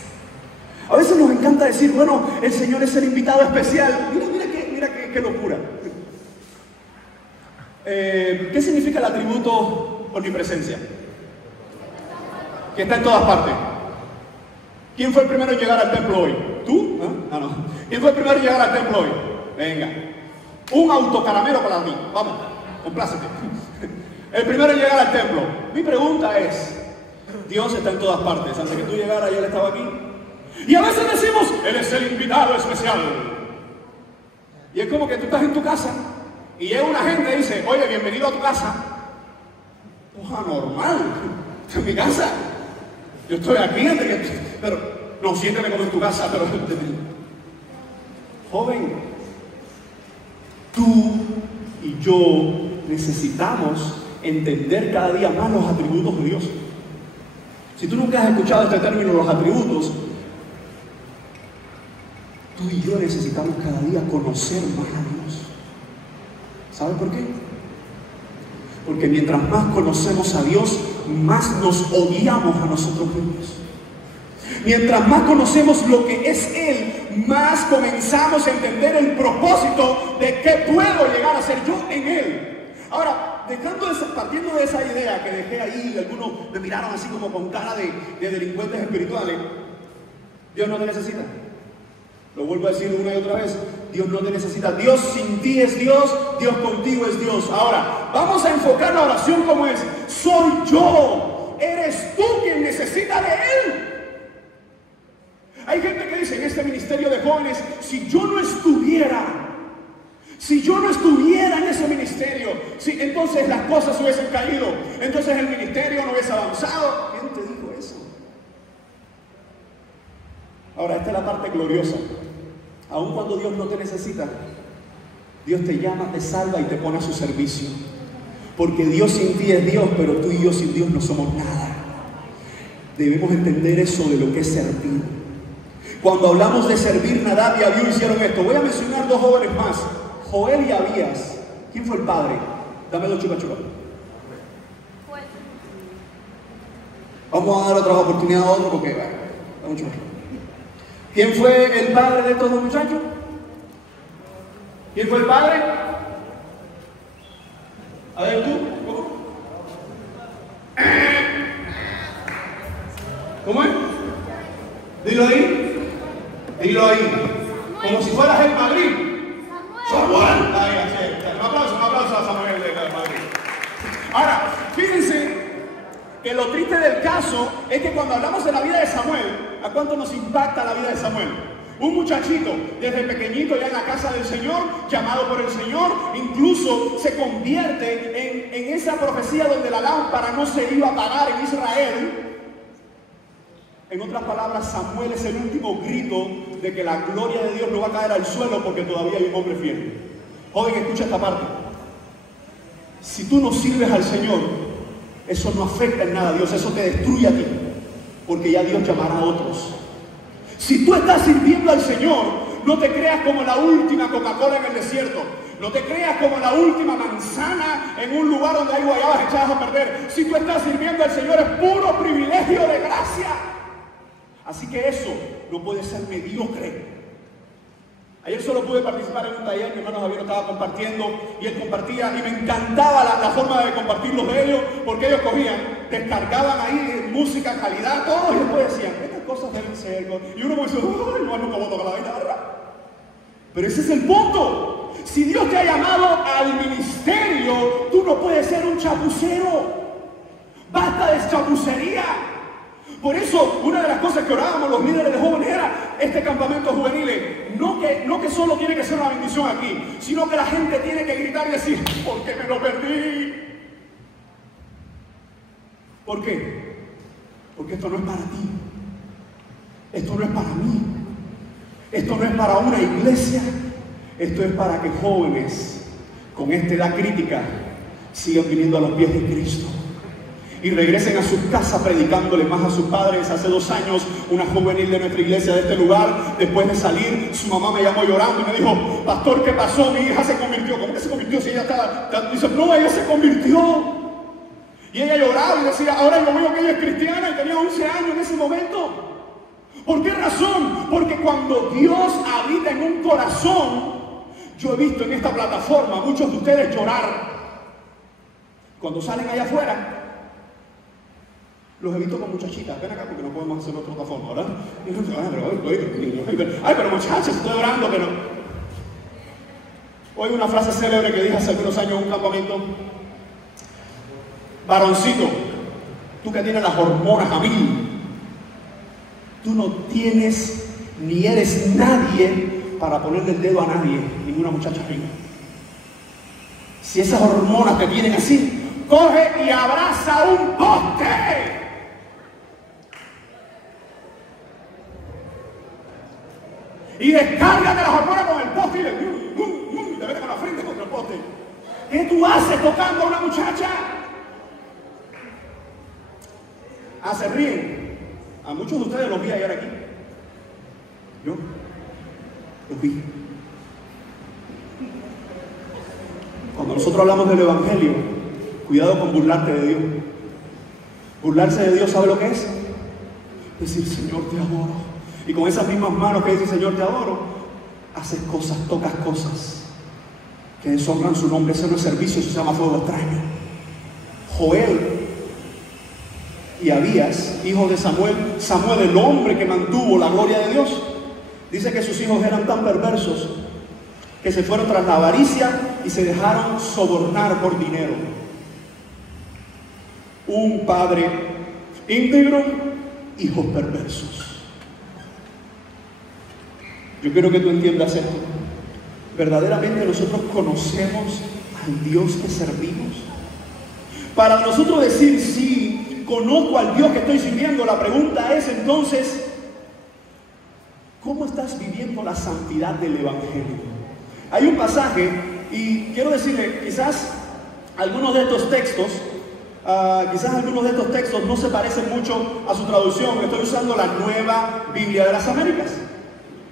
A veces nos encanta decir: bueno, el Señor es el invitado especial. Mira qué locura. ¿Qué significa el atributo omnipresencia? Que está en todas partes. ¿Quién fue el primero en llegar al templo hoy? ¿Tú? No. ¿Quién fue el primero en llegar al templo hoy? Venga. Un autocaramelo para mí. Vamos, complácete. El primero en llegar al templo. Mi pregunta es: Dios está en todas partes. Antes que tú llegaras, ya Él estaba aquí. Y a veces decimos, Él es el invitado especial. Y es como que tú estás en tu casa y llega una gente y dice, oye, bienvenido a tu casa. Pues anormal, estoy en mi casa. Yo estoy aquí, pero no, siénteme como en tu casa, pero joven, tú y yo necesitamos entender cada día más los atributos de Dios. Si tú nunca has escuchado este término, los atributos, tú y yo necesitamos cada día conocer más a Dios. ¿Sabes por qué? Porque mientras más conocemos a Dios, más nos odiamos a nosotros mismos. Mientras más conocemos lo que es Él, más comenzamos a entender el propósito de qué puedo llegar a ser yo en Él. Ahora, partiendo de esa idea que dejé ahí, y algunos me miraron así como con cara de delincuentes espirituales, Dios no te necesita. Lo vuelvo a decir una y otra vez, Dios no te necesita. Dios sin ti es Dios, Dios contigo es Dios. Ahora, vamos a enfocar la oración como es, soy yo, eres tú quien necesita de Él. Hay gente que dice en este ministerio de jóvenes, si yo no estuviera en ese ministerio, entonces las cosas hubiesen caído, entonces el ministerio no hubiese avanzado. ¿Quién te dijo eso? Ahora, esta es la parte gloriosa. Aun cuando Dios no te necesita, Dios te llama, te salva y te pone a su servicio. Porque Dios sin ti es Dios, pero tú y yo sin Dios no somos nada. Debemos entender eso de lo que es servir. Cuando hablamos de servir, Nadab y Abiú hicieron esto. Voy a mencionar dos jóvenes más, Joel y Abías. ¿Quién fue el padre? Dame dos chupa. Vamos a dar otra oportunidad a otro porque da mucho. ¿Quién fue el padre de estos dos muchachos? ¿Quién fue el padre? A ver tú, ¿cómo es? Dilo ahí. Como si fueras el Madrid. Samuel. Un aplauso a Samuel de Madrid. Ahora, fíjense que lo triste del caso es que cuando hablamos de la vida de Samuel, ¿a cuánto nos impacta la vida de Samuel? Un muchachito, desde pequeñito ya en la casa del Señor, llamado por el Señor, incluso se convierte en esa profecía donde la lámpara no se iba a apagar en Israel. En otras palabras, Samuel es el último grito de que la gloria de Dios no va a caer al suelo porque todavía hay un hombre fiel. Joven, escucha esta parte. Si tú no sirves al Señor, eso no afecta en nada a Dios, eso te destruye a ti, porque ya Dios llamará a otros. Si tú estás sirviendo al Señor, no te creas como la última Coca-Cola en el desierto. No te creas como la última manzana en un lugar donde hay guayabas echadas a perder. Si tú estás sirviendo al Señor, es puro privilegio de gracia. Así que eso no puede ser mediocre. Ayer solo pude participar en un taller, mi hermano Javier estaba compartiendo y él compartía y me encantaba la forma de compartirlos de ellos, porque ellos cogían, descargaban ahí música, calidad, todo, y después decían, estas cosas deben ser, y uno me dice, ¡ay, no, nunca voy a tocar la guitarra! Pero ese es el punto. Si Dios te ha llamado al ministerio, tú no puedes ser un chapucero. Basta de chapucería. Por eso, una de las cosas que orábamos los líderes de jóvenes era este campamento juvenil. No que solo tiene que ser una bendición aquí, sino que la gente tiene que gritar y decir, ¿por qué me lo perdí? ¿Por qué? Porque esto no es para ti. Esto no es para mí. Esto no es para una iglesia. Esto es para que jóvenes con esta edad crítica sigan viniendo a los pies de Cristo y regresen a sus casas predicándole más a sus padres. Hace 2 años, una juvenil de nuestra iglesia de este lugar, después de salir, su mamá me llamó llorando y me dijo, pastor, ¿qué pasó? Mi hija se convirtió. ¿Cómo que se convirtió si ella estaba? Dice, no, ella se convirtió. Y ella lloraba y decía, ahora yo veo que ella es cristiana y tenía 11 años en ese momento. ¿Por qué razón? Porque cuando Dios habita en un corazón, yo he visto en esta plataforma muchos de ustedes llorar. Cuando salen allá afuera, los he visto con muchachitas. Ven acá porque no podemos hacerlo de otra forma, ¿verdad? Ay, pero muchachas, estoy orando que no. Hoy una frase célebre que dije hace algunos años en un campamento. Varoncito, tú que tienes las hormonas a 1000, Tú no tienes ni eres nadie para ponerle el dedo a nadie, ninguna muchacha rica. Si esas hormonas te tienen así, coge y abraza un poste. Y descárgate las hormonas con el poste y te metes con la frente contra el poste. ¿Qué tú haces tocando a una muchacha? Se ríen. A muchos de ustedes los vi ayer aquí. Yo los vi. Cuando nosotros hablamos del Evangelio, cuidado con burlarte de Dios. Burlarse de Dios, ¿sabe lo que es? Decir, Señor, te adoro. Y con esas mismas manos que dice, Señor, te adoro, haces cosas, tocas cosas que deshonran su nombre. Ese no es servicio, eso se llama fuego extraño. Joel y Abías, hijos de Samuel, el hombre que mantuvo la gloria de Dios, dice que sus hijos eran tan perversos que se fueron tras la avaricia y se dejaron sobornar por dinero. Un padre íntegro, hijos perversos. Yo quiero que tú entiendas esto. ¿Verdaderamente nosotros conocemos al Dios que servimos? Para nosotros decir sí, conozco al Dios que estoy sirviendo, la pregunta es entonces, ¿cómo estás viviendo la santidad del Evangelio? Hay un pasaje, y quiero decirle, quizás algunos de estos textos no se parecen mucho a su traducción. Estoy usando la Nueva Biblia de las Américas.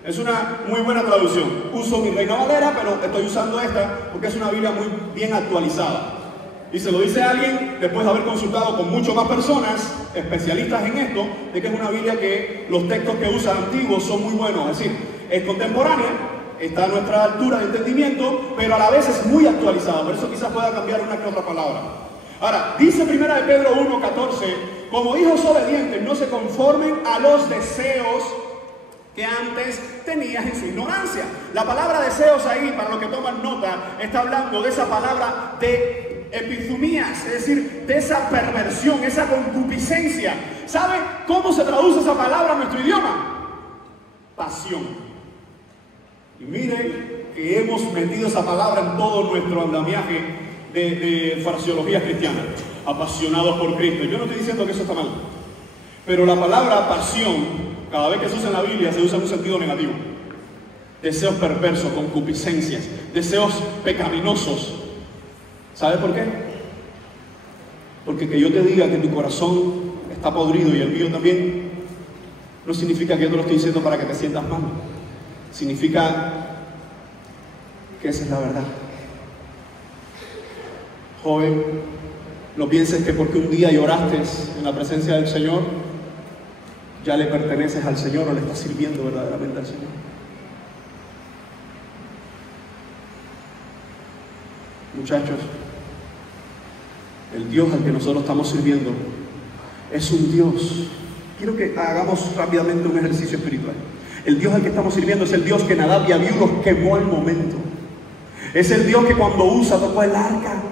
Es una muy buena traducción. Uso mi Reina Valera, pero estoy usando esta porque es una Biblia muy bien actualizada. Y se lo dice alguien después de haber consultado con muchas más personas, especialistas en esto, de que es una Biblia que los textos que usa antiguos son muy buenos. Es decir, es contemporánea, está a nuestra altura de entendimiento, pero a la vez es muy actualizada. Por eso quizás pueda cambiar una que otra palabra. Ahora, dice 1 Pedro 1:14, como hijos obedientes, no se conformen a los deseos que antes tenías en su ignorancia. La palabra deseos ahí, para los que toman nota, está hablando de esa palabra de epizumías, es decir, de esa perversión, esa concupiscencia. ¿Sabe cómo se traduce esa palabra en nuestro idioma? Pasión. Y miren que hemos metido esa palabra en todo nuestro andamiaje de fraseología cristiana. Apasionados por Cristo. Yo no estoy diciendo que eso está mal, pero la palabra pasión, cada vez que se usa en la Biblia, se usa en un sentido negativo. Deseos perversos, concupiscencias, deseos pecaminosos. ¿Sabes por qué? Porque que yo te diga que tu corazón está podrido y el mío también, no significa que yo te lo estoy diciendo para que te sientas mal. Significa que esa es la verdad. Joven, no pienses que porque un día lloraste en la presencia del Señor, ya le perteneces al Señor o le estás sirviendo verdaderamente al Señor. Muchachos, el Dios al que nosotros estamos sirviendo es un Dios. Quiero que hagamos rápidamente un ejercicio espiritual. El Dios al que estamos sirviendo es el Dios que Nadab y Abiú los quemó al momento. Es el Dios que cuando Usa tocó el arca,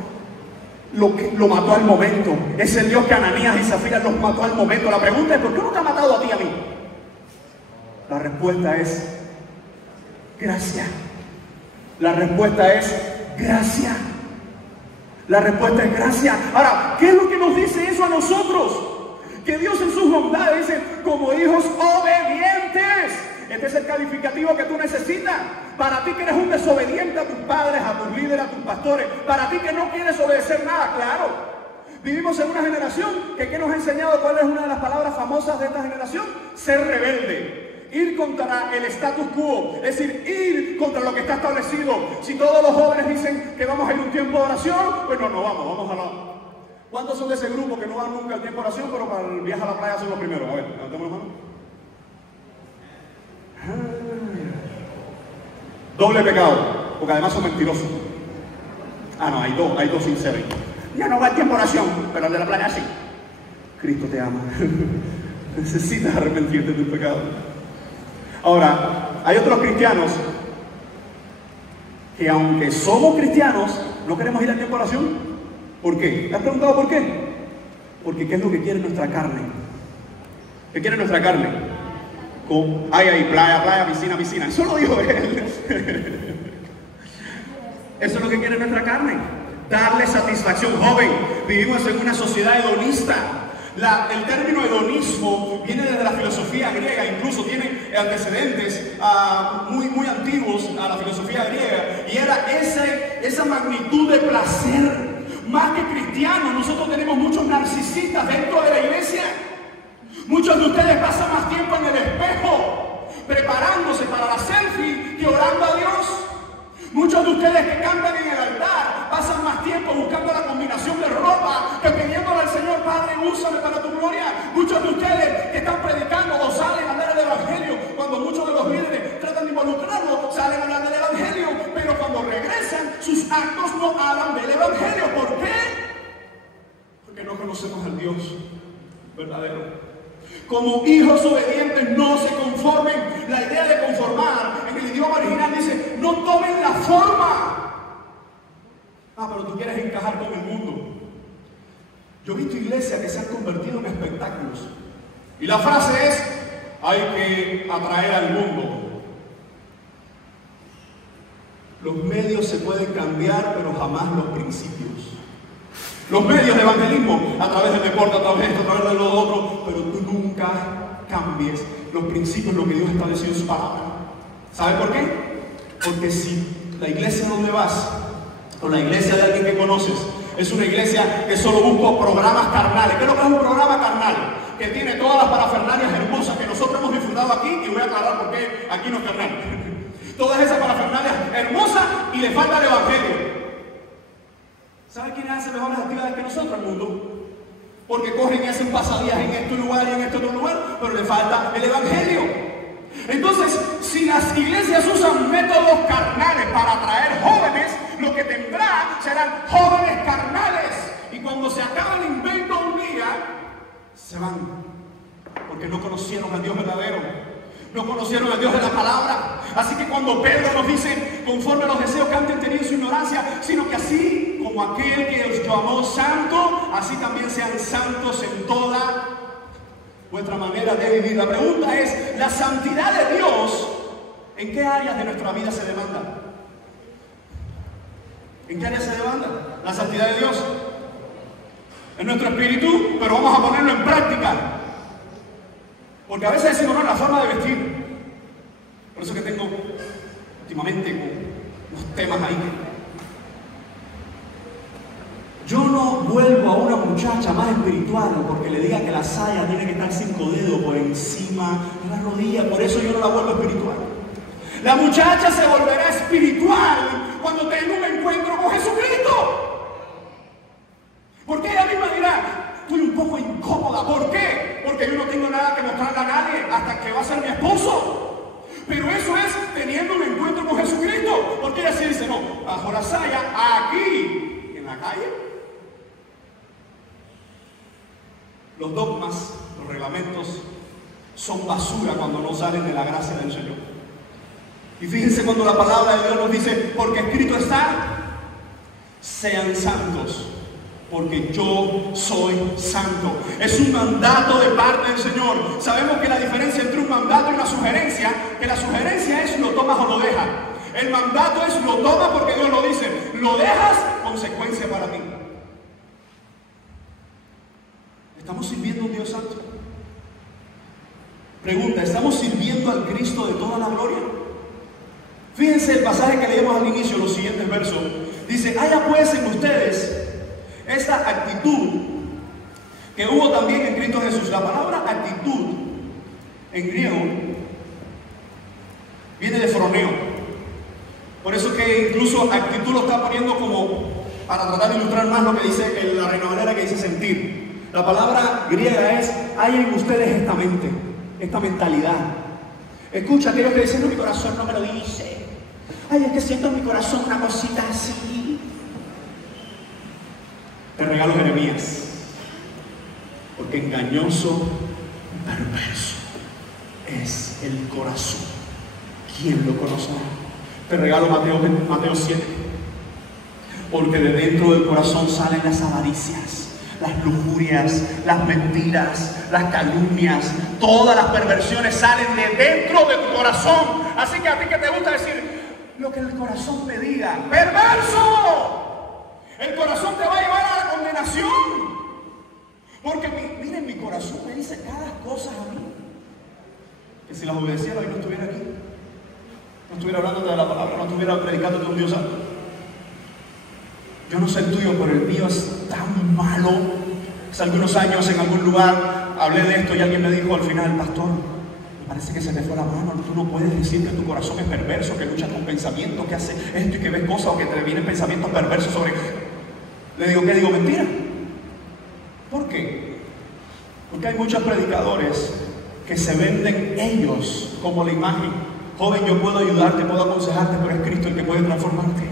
lo mató al momento. Es el Dios que Ananías y Zafira los mató al momento. La pregunta es, ¿por qué no te ha matado a ti y a mí? La respuesta es gracia. La respuesta es gracia. La respuesta es gracia. Ahora, ¿qué es lo que nos dice eso a nosotros? Que Dios en sus bondades dice, como hijos obedientes. Este es el calificativo que tú necesitas. Para ti que eres un desobediente a tus padres, a tus líderes, a tus pastores. Para ti que no quieres obedecer nada, claro. Vivimos en una generación que nos ha enseñado cuál es una de las palabras famosas de esta generación. Ser rebelde. Ir contra el status quo, es decir, ir contra lo que está establecido. Si todos los jóvenes dicen que vamos a ir un tiempo de oración, pues no vamos a la... ¿Cuántos son de ese grupo que no van nunca al tiempo de oración, pero para el viaje a la playa son los primeros? A ver, levantemos las manos. Doble pecado, porque además son mentirosos. No, hay dos sinceros. Ya no va al tiempo de oración, pero el de la playa sí. Cristo te ama. Necesitas arrepentirte de tus pecados. Ahora, hay otros cristianos que aunque somos cristianos, no queremos ir al tiempo de oración. ¿Por qué? ¿Te has preguntado por qué? Porque ¿qué es lo que quiere nuestra carne? ¿Qué quiere nuestra carne? Ay, playa, piscina. Eso lo dijo él. Eso es lo que quiere nuestra carne. Darle satisfacción. Joven, vivimos en una sociedad hedonista. El término hedonismo viene desde la filosofía griega, incluso tiene antecedentes muy antiguos a la filosofía griega, y era esa magnitud de placer. Más que cristianos, nosotros tenemos muchos narcisistas dentro de la iglesia. Muchos de ustedes pasan más tiempo en el espejo preparándose para la selfie que orando a Dios. Muchos de ustedes que cantan en el altar pasan más tiempo buscando la combinación de ropa que pidiéndole al Señor: Padre, úsame para tu gloria. Muchos de ustedes que están predicando o salen a hablar del Evangelio, cuando muchos de los líderes tratan de involucrarlo, salen a hablar del Evangelio, pero cuando regresan sus actos no hablan del Evangelio. ¿Por qué? Porque no conocemos al Dios verdadero. Como hijos obedientes, no se conformen. La idea de conformar en el idioma original dice: no tomen la forma. Pero tú quieres encajar con el mundo. Yo he visto iglesias que se han convertido en espectáculos, y la frase es: hay que atraer al mundo. Los medios se pueden cambiar, pero jamás los principios. Los medios de evangelismo, a través del deporte, a través de esto, a través de lo otro, pero tú nunca cambies los principios, lo que Dios estableció en su palabra. ¿Sabes por qué? Porque si la iglesia donde vas, o la iglesia de alguien que conoces, es una iglesia que solo busca programas carnales. ¿Qué es lo que es un programa carnal? Que tiene todas las parafernalias hermosas que nosotros hemos disfrutado aquí, y voy a aclarar por qué aquí no es carnal. Todas esas parafernalias hermosas, y le falta el evangelio. ¿Sabe quiénes hacen mejores actividades que nosotros, el mundo? Porque corren y hacen pasadías en este lugar y en este otro lugar, pero le falta el evangelio. Entonces, si las iglesias usan métodos carnales para atraer jóvenes, lo que tendrán serán jóvenes carnales. Y cuando se acaba el invento un día, se van. Porque no conocieron al Dios verdadero. No conocieron al Dios de la palabra. Así que cuando Pedro nos dice: conforme a los deseos que antes tenían su ignorancia, sino que así como aquel que os llamó santo, así también sean santos en toda vuestra manera de vivir. La pregunta es: ¿la santidad de Dios en qué áreas de nuestra vida se demanda? ¿En qué áreas se demanda la santidad de Dios? En nuestro espíritu, pero vamos a ponerlo en práctica. Porque a veces decimos: no, la forma de vestir. Por eso que tengo últimamente unos temas ahí. Yo no vuelvo a una muchacha más espiritual porque le diga que la saya tiene que estar 5 dedos por encima de la rodilla. Por eso yo no la vuelvo espiritual. La muchacha se volverá espiritual cuando tenga un encuentro con Jesucristo. Porque ella misma dirá: estoy un poco incómoda. ¿Por qué? Porque yo no tengo nada que mostrarle a nadie hasta que va a ser mi esposo. Pero eso es teniendo un encuentro con Jesucristo. Porque ella sí dice: no, bajo la saya, aquí, en la calle. Los dogmas, los reglamentos son basura cuando no salen de la gracia del Señor. Y fíjense cuando la palabra de Dios nos dice: porque escrito está, sean santos, porque yo soy santo. Es un mandato de parte del Señor. Sabemos que la diferencia entre un mandato y una sugerencia, que la sugerencia es lo tomas o lo dejas. El mandato es lo tomas porque Dios lo dice. Lo dejas, consecuencia para ti. ¿Estamos sirviendo a un Dios santo? Pregunta: ¿estamos sirviendo al Cristo de toda la gloria? Fíjense el pasaje que leímos al inicio, los siguientes versos. Dice: haya pues en ustedes esta actitud que hubo también en Cristo Jesús. La palabra actitud en griego viene de froneo. Por eso que incluso actitud lo está poniendo como para tratar de ilustrar más lo que dice la Reina Valera, que dice sentir. La palabra griega es: hay en ustedes esta mente, esta mentalidad. Escucha, aquellos que dicen: no, mi corazón no me lo dice. Ay, es que siento en mi corazón una cosita así. Te regalo Jeremías, porque engañoso y perverso es el corazón. ¿Quién lo conocerá? Te regalo Mateo 7, porque de dentro del corazón salen las avaricias, las lujurias, las mentiras, las calumnias, todas las perversiones salen de dentro de tu corazón. Así que a ti que te gusta decir lo que el corazón te diga, ¡perverso! El corazón te va a llevar a la condenación. Porque miren, mi corazón me dice cada cosa a mí, que si las obedeciera hoy no estuviera aquí, no estuviera hablando de la palabra, no estuviera predicando de un Dios santo. Yo no sé el tuyo, pero el mío es tan malo. Hace algunos años en algún lugar hablé de esto y alguien me dijo al final, pastor, me parece que se te fue la mano. Tú no puedes decir que tu corazón es perverso, que luchas con pensamientos, que hace esto y que ves cosas o que te vienen pensamientos perversos sobre... Le digo, ¿qué digo? Mentira. ¿Por qué? Porque hay muchos predicadores que se venden ellos como la imagen. Joven, yo puedo ayudarte, puedo aconsejarte, pero es Cristo el que puede transformarte.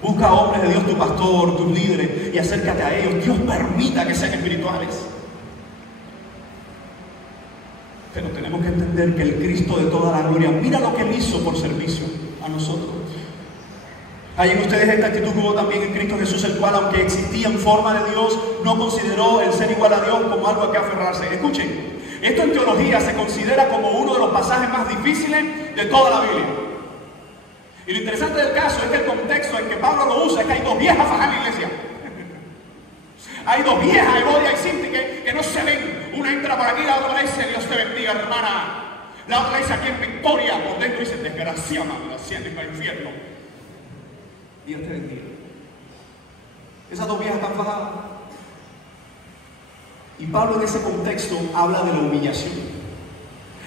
Busca hombres de Dios, tu pastor, tus líderes, y acércate a ellos. Dios permita que sean espirituales. Pero tenemos que entender que el Cristo de toda la gloria, mira lo que Él hizo por servicio a nosotros. Hay en ustedes esta actitud que hubo también en Cristo Jesús, el cual, aunque existía en forma de Dios, no consideró el ser igual a Dios como algo a que aferrarse. Escuchen, esto en teología se considera como uno de los pasajes más difíciles de toda la Biblia. Y lo interesante del caso es que el contexto en que Pablo lo usa es que hay dos viejas fajas en la iglesia. Hay dos viejas, Evodia y Síntique, que no se ven. Una entra por aquí, la otra le dice, Dios te bendiga, hermana. La otra dice aquí en Victoria, por dentro dice, desgraciada, haciendo el infierno. Dios te bendiga. Esas dos viejas están fajadas. Y Pablo en ese contexto habla de la humillación.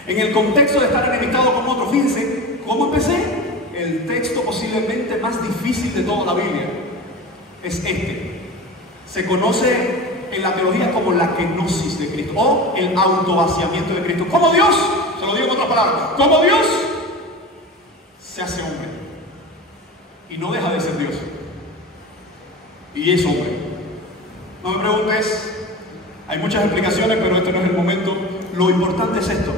En el contexto de estar enemistado con otro, fíjense, ¿cómo empecé? El texto posiblemente más difícil de toda la Biblia es este. Se conoce en la teología como la kenosis de Cristo o el autovaciamiento de Cristo. Como Dios, se lo digo en otras palabras, como Dios se hace hombre y no deja de ser Dios y es hombre. No me preguntes, hay muchas explicaciones, pero este no es el momento. Lo importante es esto.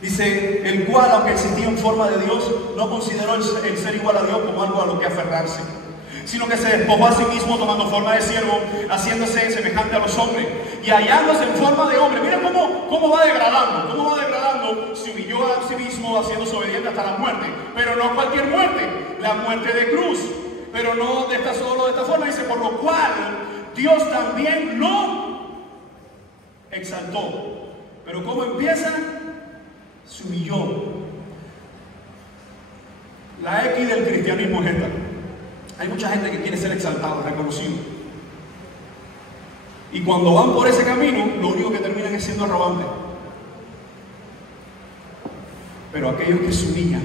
Dice, el cual, aunque existía en forma de Dios, no consideró el ser igual a Dios como algo a lo que aferrarse, sino que se despojó a sí mismo tomando forma de siervo, haciéndose semejante a los hombres, y hallándose en forma de hombre. Mira cómo va degradando, se humilló a sí mismo, haciéndose obediente hasta la muerte, pero no cualquier muerte, la muerte de cruz, pero no de esta forma, dice, por lo cual Dios también lo exaltó. Pero ¿cómo empieza? Se humilló. La X del cristianismo es esta. Hay mucha gente que quiere ser exaltado, reconocido. Y cuando van por ese camino, lo único que terminan es siendo arrogantes. Pero aquellos que se humillan,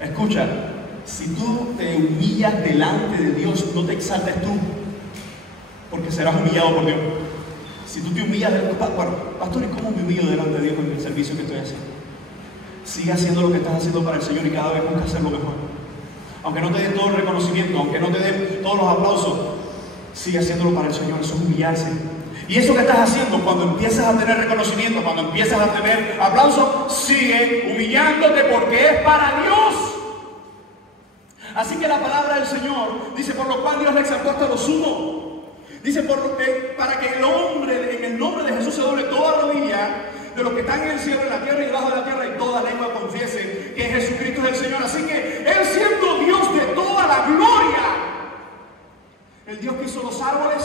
escucha, si tú te humillas delante de Dios, no te exaltes tú, porque serás humillado por Dios. Si tú te humillas delante de Dios, bueno, pastor, ¿y cómo me humillo delante de Dios en el servicio que estoy haciendo? Sigue haciendo lo que estás haciendo para el Señor y cada vez busca hacer lo mejor. Aunque no te den todo el reconocimiento, aunque no te den todos los aplausos, sigue haciéndolo para el Señor. Eso es humillarse. Y eso que estás haciendo, cuando empiezas a tener reconocimiento, cuando empiezas a tener aplausos, sigue humillándote porque es para Dios. Así que la palabra del Señor dice, por lo cual Dios le exaltó hasta lo sumo. Dice, para que el hombre, en el nombre de Jesús se doble toda rodilla de los que están en el cielo, en la tierra y debajo de la tierra, y toda lengua confiese que Jesucristo es el Señor. Así que Él, siendo Dios de toda la gloria, el Dios que hizo los árboles,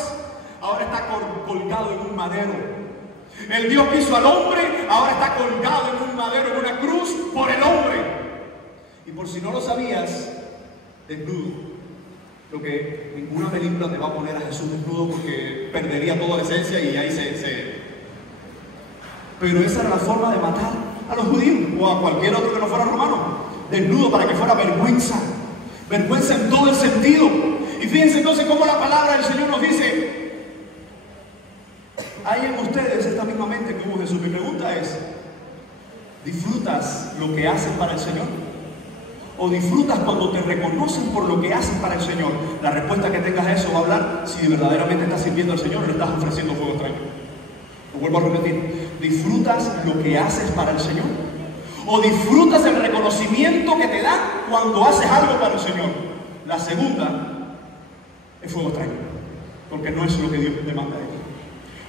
ahora está colgado en un madero. El Dios que hizo al hombre, ahora está colgado en un madero, en una cruz, por el hombre. Y por si no lo sabías, desnudo. Lo que ninguna película te va a poner a Jesús desnudo, porque perdería toda la esencia y ahí Pero esa era la forma de matar a los judíos o a cualquier otro que no fuera romano. Desnudo, para que fuera vergüenza. Vergüenza en todo el sentido. Y fíjense entonces cómo la palabra del Señor nos dice, hay en ustedes esta misma mente como Jesús. Mi pregunta es, ¿disfrutas lo que haces para el Señor? ¿O disfrutas cuando te reconocen por lo que haces para el Señor? La respuesta que tengas a eso va a hablar si verdaderamente estás sirviendo al Señor o le estás ofreciendo fuego extraño. Lo vuelvo a repetir. ¿Disfrutas lo que haces para el Señor? ¿O disfrutas el reconocimiento que te da cuando haces algo para el Señor? La segunda es fuego extraño, porque no es lo que Dios demanda de ti.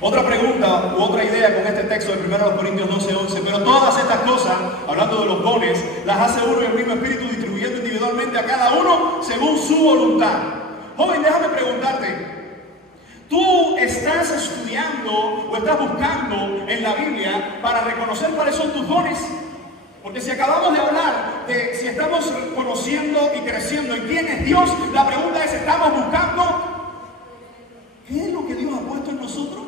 Otra pregunta u otra idea con este texto de 1 Corintios 12:11, pero todas estas cosas, hablando de los dones, las hace uno y el mismo Espíritu, distribuyendo individualmente a cada uno según su voluntad. Joven, déjame preguntarte, ¿tú estás estudiando o estás buscando en la Biblia para reconocer cuáles son tus dones? Porque si acabamos de hablar de si estamos conociendo y creciendo en quién es Dios, la pregunta es, ¿estamos buscando qué es lo que Dios ha puesto en nosotros?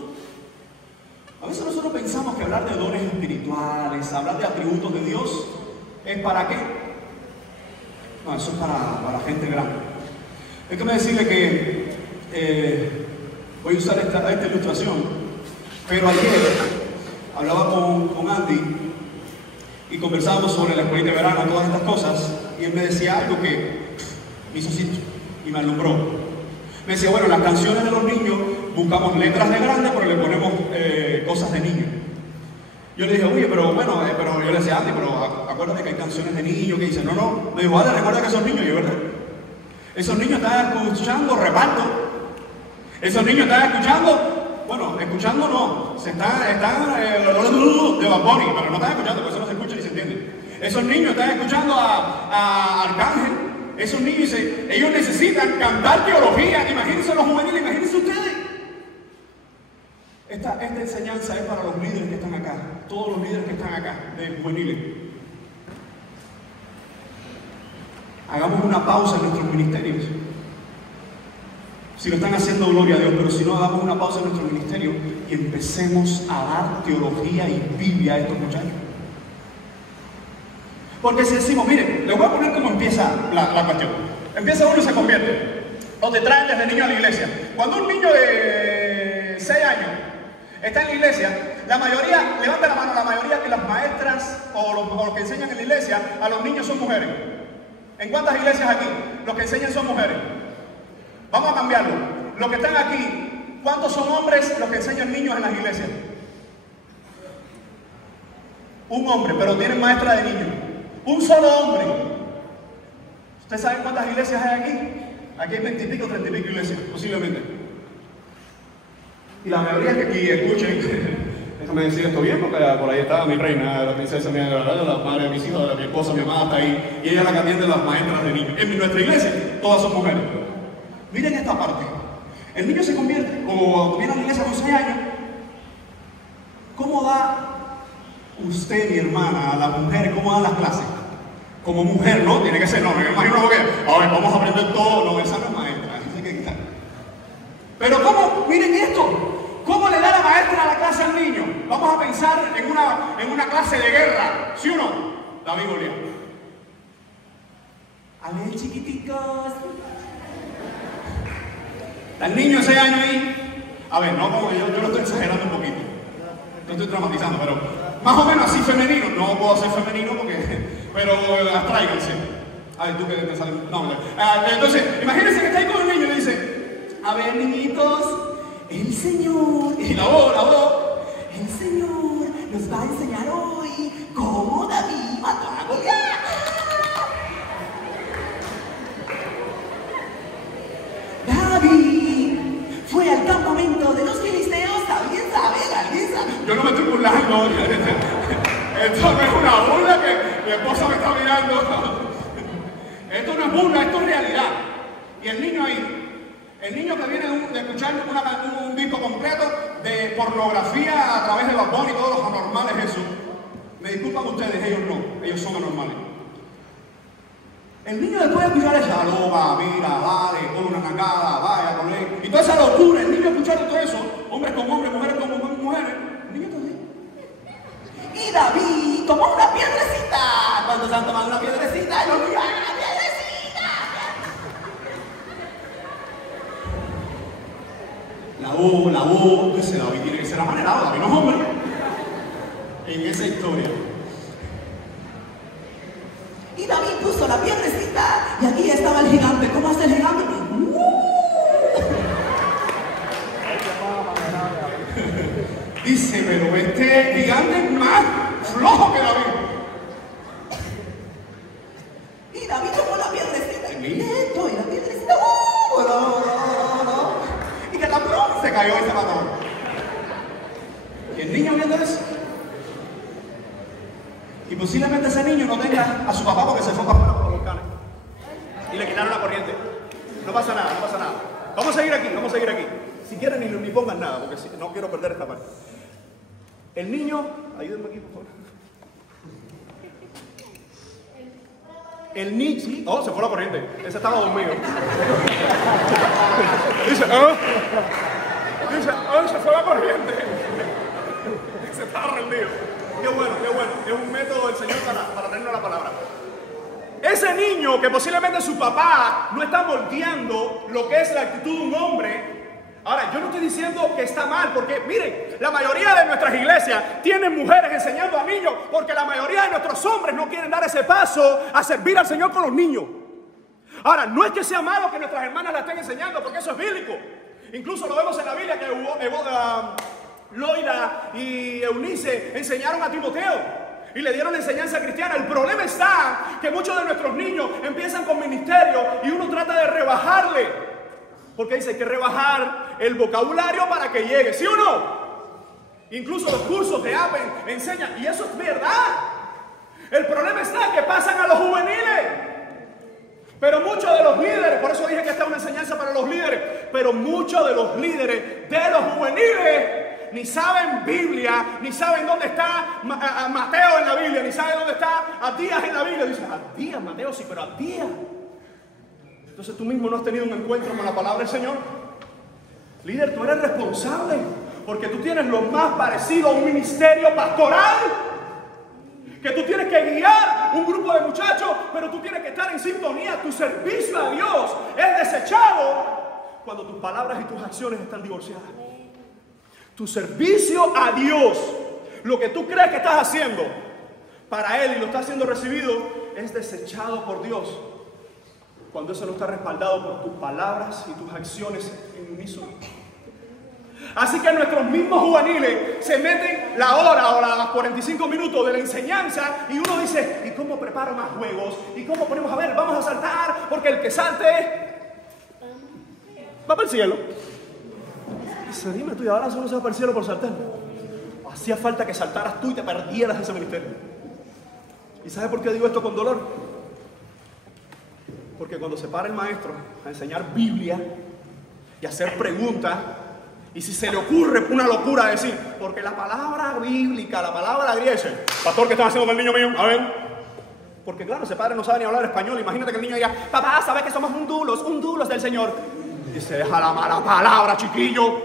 A veces nosotros pensamos que hablar de dones espirituales, hablar de atributos de Dios, ¿es para qué? No, eso es para gente grande. Déjame decirle que voy a usar esta ilustración, pero ayer hablaba con Andy y conversábamos sobre la escuelita de verano, todas estas cosas, y él me decía algo que me hizo así y me alumbró. Me decía, bueno, las canciones de los niños buscamos letras de grande, pero le ponemos cosas de niño. Yo le dije, oye, pero bueno, pero yo le decía, Andy, pero acuérdate que hay canciones de niños que dicen, no. Me dijo, vale, recuerda que son niños, y verdad. Esos niños están escuchando reparto. Esos niños están escuchando, bueno, escuchando no, están de Bad Bunny, pero no están escuchando, porque eso no se escucha ni se entiende. Esos niños están escuchando a Arcángel. Esos niños, ellos necesitan cantar teología. Imagínense los juveniles, imagínense ustedes. Esta enseñanza es para los líderes que están acá, todos los líderes que están acá, de juveniles. Hagamos una pausa en nuestros ministerios. Si lo están haciendo, gloria a Dios, pero si no, hagamos una pausa en nuestro ministerio y empecemos a dar teología y Biblia a estos muchachos. Porque si decimos, miren, les voy a poner cómo empieza la cuestión. Empieza uno y se convierte. O te traen desde niño a la iglesia. Cuando un niño de 6 años está en la iglesia, la mayoría, levanta la mano, la mayoría que las maestras o los que enseñan en la iglesia a los niños son mujeres. ¿En cuántas iglesias aquí los que enseñan son mujeres? Vamos a cambiarlo. Los que están aquí, ¿cuántos son hombres los que enseñan niños en las iglesias? Un hombre, pero tienen maestra de niños. Un solo hombre. ¿Ustedes saben cuántas iglesias hay aquí? Aquí hay 20 y pico, 30 y pico iglesias, posiblemente. Y la mayoría que aquí escuchen, déjame decir esto bien, porque por ahí estaba mi reina, la princesa, la madre de mis hijos, mi esposa, mi mamá está ahí, y ella es la que atiende las maestras de niños. En nuestra iglesia, todas son mujeres. Miren esta parte. El niño se convierte, o viene a la iglesia con 6 años. ¿Cómo da usted, mi hermana, a la mujer, cómo dan las clases? Como mujer, ¿no? Tiene que ser, no, me imagino que, a ver, vamos a aprender todo, no, esa no es maestra, eso hay que quitar. Pero ¿cómo? Miren esto, ¿cómo le da la maestra la clase al niño? Vamos a pensar en una clase de guerra, ¿sí o no? David Goliat. A ver, chiquiticos. El niño de 6 años ahí, a ver, no como yo lo estoy exagerando un poquito, no estoy dramatizando, pero más o menos así femenino, no puedo ser femenino pero abstráiganse. A ver, tú que te sales, no, entonces, imagínense que está ahí con el niño y le dice, a ver, niñitos, el Señor, y la voz, el Señor nos va a enseñar hoy cómo David mató a Goliat. David fue al campamento de los filisteos, ¿alguien sabe? Yo no me estoy burlando, esto no es una burla que mi esposa me está mirando. Esto no es burla, esto es realidad. Y el niño ahí, el niño que viene de escuchar un disco completo de pornografía a través de Bad Bunny y todos los anormales, eso, me disculpan ustedes, ellos no, ellos son anormales. El niño después de escuchar esa loba, mira, dale, con una cagada, vaya, con él, y toda esa locura, el niño escuchando todo eso, hombres con hombres, mujeres con mujeres, el niño todo ahí. Y David tomó una piedrecita. ¿Cuántos se han tomado una piedrecita? Los niños, ¡ah, la piedrecita! La voz, ese David tiene que ser amanerado, David no es hombre. En esa historia. Y David puso la piedrecita y aquí estaba el gigante. ¿Cómo hace el gigante? Dice, pero este gigante es más flojo que David. Y David tomó la piedrecita y la piedrecita. se cayó y se mató. Y el niño viendo eso. Y posiblemente ese niño no tenga a su papá porque se fue para afuera por los volcanes. Y le quitaron la corriente. No pasa nada, no pasa nada. Vamos a seguir aquí, vamos a seguir aquí. Si quieren ni pongan nada, porque no quiero perder esta parte. El niño, ayúdenme aquí por favor. El niño, sí, oh, se fue la corriente. Ese estaba dormido. Dice, se fue la corriente. Se estaba rendido. Qué bueno, qué bueno. Es un método del Señor para tenernos la palabra. Ese niño que posiblemente su papá no está moldeando lo que es la actitud de un hombre. Ahora, yo no estoy diciendo que está mal, porque miren, la mayoría de nuestras iglesias tienen mujeres enseñando a niños, porque la mayoría de nuestros hombres no quieren dar ese paso a servir al Señor con los niños. Ahora, no es que sea malo que nuestras hermanas la estén enseñando, porque eso es bíblico. Incluso lo vemos en la Biblia que Loida y Eunice enseñaron a Timoteo y le dieron enseñanza cristiana. El problema está que muchos de nuestros niños empiezan con ministerio y uno trata de rebajarle. Porque dice que rebajar el vocabulario para que llegue, ¿sí o no? Incluso los cursos de APEN enseñan, y eso es verdad. El problema está que pasan a los juveniles. Pero muchos de los líderes, por eso dije que esta es una enseñanza para los líderes, pero muchos de los líderes de los juveniles ni saben Biblia, ni saben dónde está Mateo en la Biblia, ni saben dónde está Abdías en la Biblia. Dicen, Abdías, Mateo, sí, pero Abdías. Entonces tú mismo no has tenido un encuentro con la palabra del Señor. Líder, tú eres responsable porque tú tienes lo más parecido a un ministerio pastoral. Que tú tienes que guiar un grupo de muchachos, pero tú tienes que estar en sintonía. Tu servicio a Dios es desechado cuando tus palabras y tus acciones están divorciadas. Tu servicio a Dios, lo que tú crees que estás haciendo para Él y lo estás haciendo recibido, es desechado por Dios. Cuando eso no está respaldado por tus palabras y tus acciones en unísono. Así que nuestros mismos juveniles se meten la hora o las 45 minutos de la enseñanza y uno dice, ¿y cómo preparo más juegos? ¿Y cómo ponemos a ver? Vamos a saltar, porque el que salte va para el cielo. Dice, dime tú, ¿y ahora solo se va para el cielo por saltar? Hacía falta que saltaras tú y te perdieras de ese ministerio. ¿Y sabes por qué digo esto con dolor? Porque cuando se para el maestro a enseñar Biblia y hacer preguntas, y si se le ocurre una locura decir, porque la palabra bíblica, la palabra griega, dice, pastor, ¿qué están haciendo con el niño mío? A ver. Porque claro, ese padre no sabe ni hablar español. Imagínate que el niño diga, papá, ¿sabes que somos un dulos del Señor? Y se deja la mala palabra, chiquillo.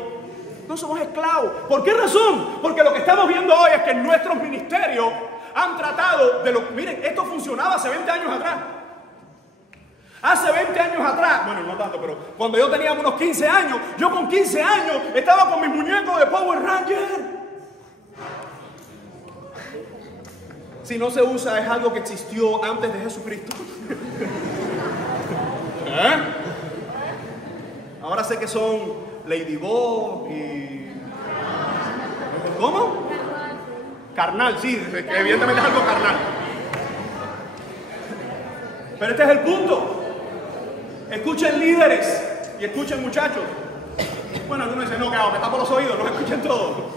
No somos esclavos. ¿Por qué razón? Porque lo que estamos viendo hoy es que nuestros ministerios han tratado de lo... Miren, esto funcionaba hace 20 años atrás. Hace 20 años atrás, bueno, no tanto, pero cuando yo tenía unos 15 años, yo con 15 años estaba con mis muñecos de Power Ranger. Si no se usa, es algo que existió antes de Jesucristo. Ahora sé que son Ladybug y... ¿Cómo? Carnal, sí, evidentemente es algo carnal. Pero este es el punto. Escuchen líderes y escuchen muchachos. Bueno, algunos dicen, no, que me tapo los oídos, no escuchen todo.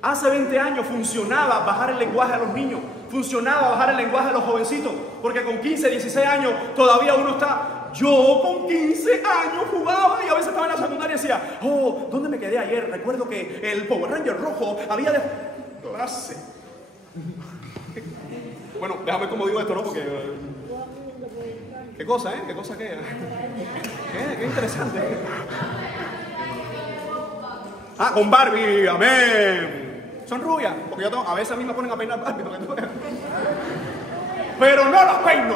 Hace 20 años funcionaba bajar el lenguaje a los niños, funcionaba bajar el lenguaje a los jovencitos, porque con 15, 16 años todavía uno está... Yo con 15 años jugaba y a veces estaba en la secundaria y decía, oh, ¿dónde me quedé ayer? Recuerdo que el Power Ranger rojo había de clase. Bueno, déjame como digo esto, ¿no? Porque... ¿Qué cosa, eh? ¿Qué cosa qué? Qué interesante. Ah, con Barbie, amén. Son rubias, porque yo tengo, a veces a mí me ponen a peinar Barbie. Pero no las peino.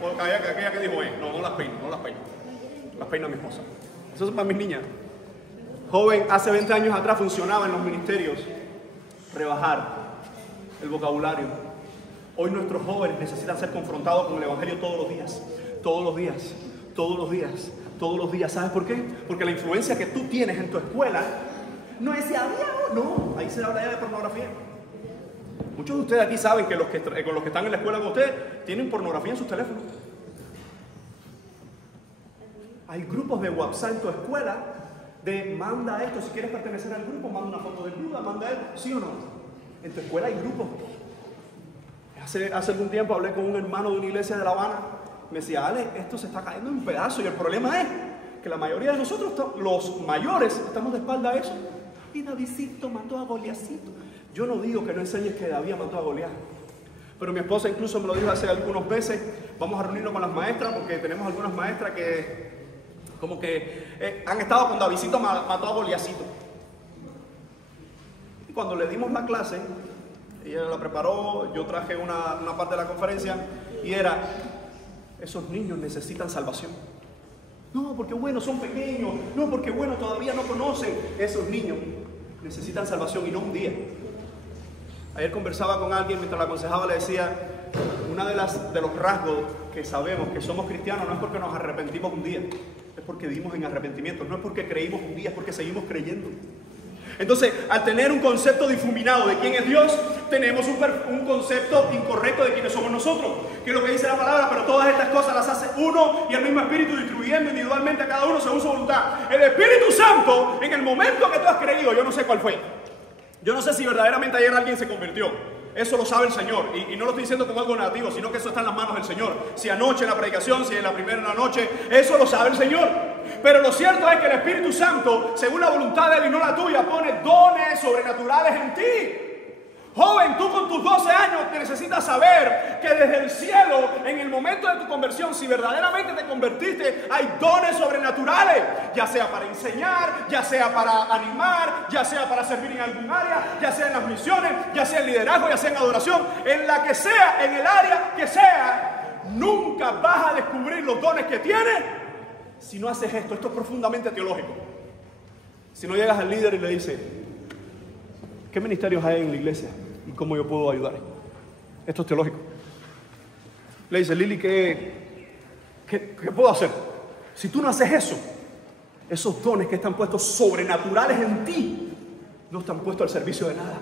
Porque aquella que dijo, no las peino, no las peino. Las peina mi esposa. Eso es para mis niñas. Joven, hace 20 años atrás funcionaba en los ministerios rebajar el vocabulario. Hoy nuestros jóvenes necesitan ser confrontados con el Evangelio todos los días. Todos los días. Todos los días. Todos los días. ¿Sabes por qué? Porque la influencia que tú tienes en tu escuela no es si había o no. Ahí se habla ya de pornografía. Muchos de ustedes aquí saben que con los que están en la escuela con ustedes tienen pornografía en sus teléfonos. Hay grupos de WhatsApp en tu escuela de manda esto, si quieres pertenecer al grupo, manda una foto del grupo, manda él, ¿sí o no? En tu escuela hay grupos. Hace algún tiempo hablé con un hermano de una iglesia de La Habana, me decía, Ale, esto se está cayendo en un pedazo y el problema es que la mayoría de nosotros, los mayores, estamos de espalda a eso. Y Davidcito mató a Goliacito. Yo no digo que no enseñes que David mató a Goliat, pero mi esposa incluso me lo dijo hace algunos meses, vamos a reunirnos con las maestras, porque tenemos algunas maestras que como que han estado con Davidcito mató a Goliacito. Y cuando le dimos la clase, ella la preparó, yo traje una parte de la conferencia, y era, esos niños necesitan salvación. No, porque bueno, son pequeños, no, porque bueno, todavía no conocen. Esos niños necesitan salvación y no un día. Ayer conversaba con alguien mientras la aconsejaba, le decía, uno de los rasgos que sabemos que somos cristianos no es porque nos arrepentimos un día, es porque dimos en arrepentimiento, no es porque creímos un día, es porque seguimos creyendo. Entonces, al tener un concepto difuminado de quién es Dios, tenemos un concepto incorrecto de quiénes somos nosotros, que es lo que dice la palabra, pero todas estas cosas las hace uno y el mismo Espíritu, distribuyendo individualmente a cada uno según su voluntad. El Espíritu Santo, en el momento que tú has creído, yo no sé cuál fue, yo no sé si verdaderamente ayer alguien se convirtió, eso lo sabe el Señor, y no lo estoy diciendo como algo negativo, sino que eso está en las manos del Señor. Si anoche en la predicación, si en la primera en la noche, eso lo sabe el Señor. Pero lo cierto es que el Espíritu Santo, según la voluntad de Él y no la tuya, pone dones sobrenaturales en ti. Joven, tú con tus 12 años necesitas saber que desde el cielo, en el momento de tu conversión, si verdaderamente te convertiste, hay dones sobrenaturales, ya sea para enseñar, ya sea para animar, ya sea para servir en algún área, ya sea en las misiones, ya sea en liderazgo, ya sea en adoración, en la que sea, en el área que sea. Nunca vas a descubrir los dones que tienes si no haces esto. Esto es profundamente teológico. Si no llegas al líder y le dices, ¿qué ministerios hay en la iglesia? ¿Y cómo yo puedo ayudar? Esto es teológico. Le dice, Lili, ¿qué puedo hacer? Si tú no haces eso, esos dones que están puestos sobrenaturales en ti, no están puestos al servicio de nada.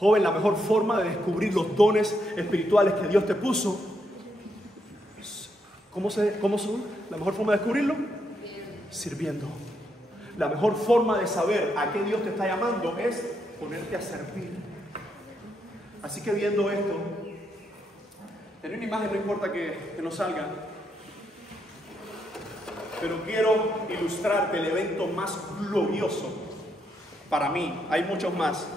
Joven, la mejor forma de descubrir los dones espirituales que Dios te puso, ¿cómo son? La mejor forma de descubrirlo, sirviendo. La mejor forma de saber a qué Dios te está llamando es ponerte a servir. Así que viendo esto, tener una imagen no importa que no salga, pero quiero ilustrarte el evento más glorioso para mí. Hay muchos más,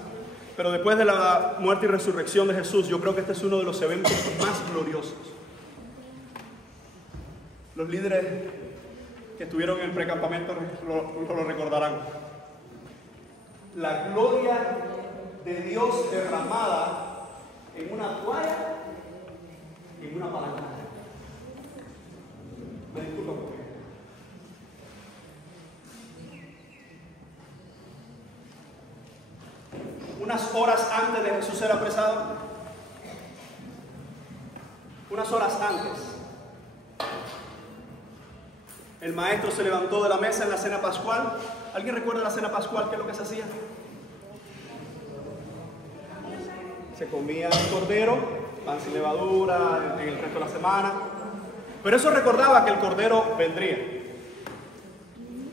pero después de la muerte y resurrección de Jesús, yo creo que este es uno de los eventos más gloriosos. Los líderes que estuvieron en el precampamento lo recordarán. La gloria de Dios derramada en una toalla y en una palanca. Me disculpo. Unas horas antes de Jesús ser apresado, unas horas antes, el maestro se levantó de la mesa en la cena pascual. ¿Alguien recuerda la cena pascual? ¿Qué es lo que se hacía? Se comía el cordero, pan sin levadura, en el resto de la semana. Pero eso recordaba que el cordero vendría.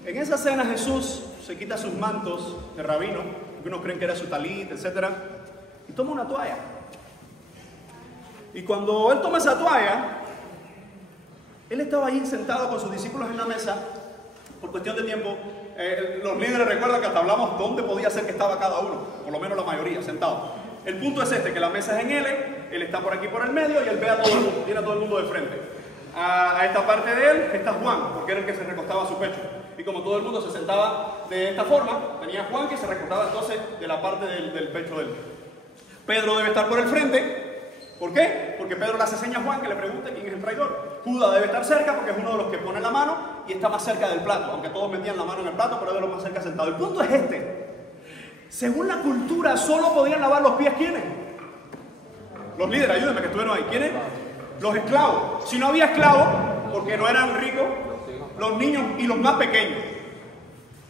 En esa cena Jesús se quita sus mantos de rabino, que unos creen que era su talit, etc. Y toma una toalla. Y cuando él toma esa toalla, él estaba ahí sentado con sus discípulos en la mesa. Por cuestión de tiempo, los líderes recuerdan que hasta hablamos dónde podía ser que estaba cada uno, por lo menos la mayoría, sentado. El punto es que la mesa es en L, él está por aquí por el medio y él ve a todo el mundo, tiene a todo el mundo de frente. A esta parte de él está Juan, porque era el que se recostaba a su pecho. Y como todo el mundo se sentaba de esta forma, tenía Juan que se recostaba entonces de la parte del pecho de él. Pedro debe estar por el frente. ¿Por qué? Porque Pedro le hace señas a Juan que le pregunte quién es el traidor. Judas debe estar cerca porque es uno de los que pone la mano y está más cerca del plato, aunque todos metían la mano en el plato, pero es de los más cerca sentado. El punto es según la cultura, solo podían lavar los pies, ¿quiénes? Los líderes, ayúdenme que estuvieron ahí. ¿Quiénes? Los esclavos. Si no había esclavos, porque no eran ricos, los niños y los más pequeños.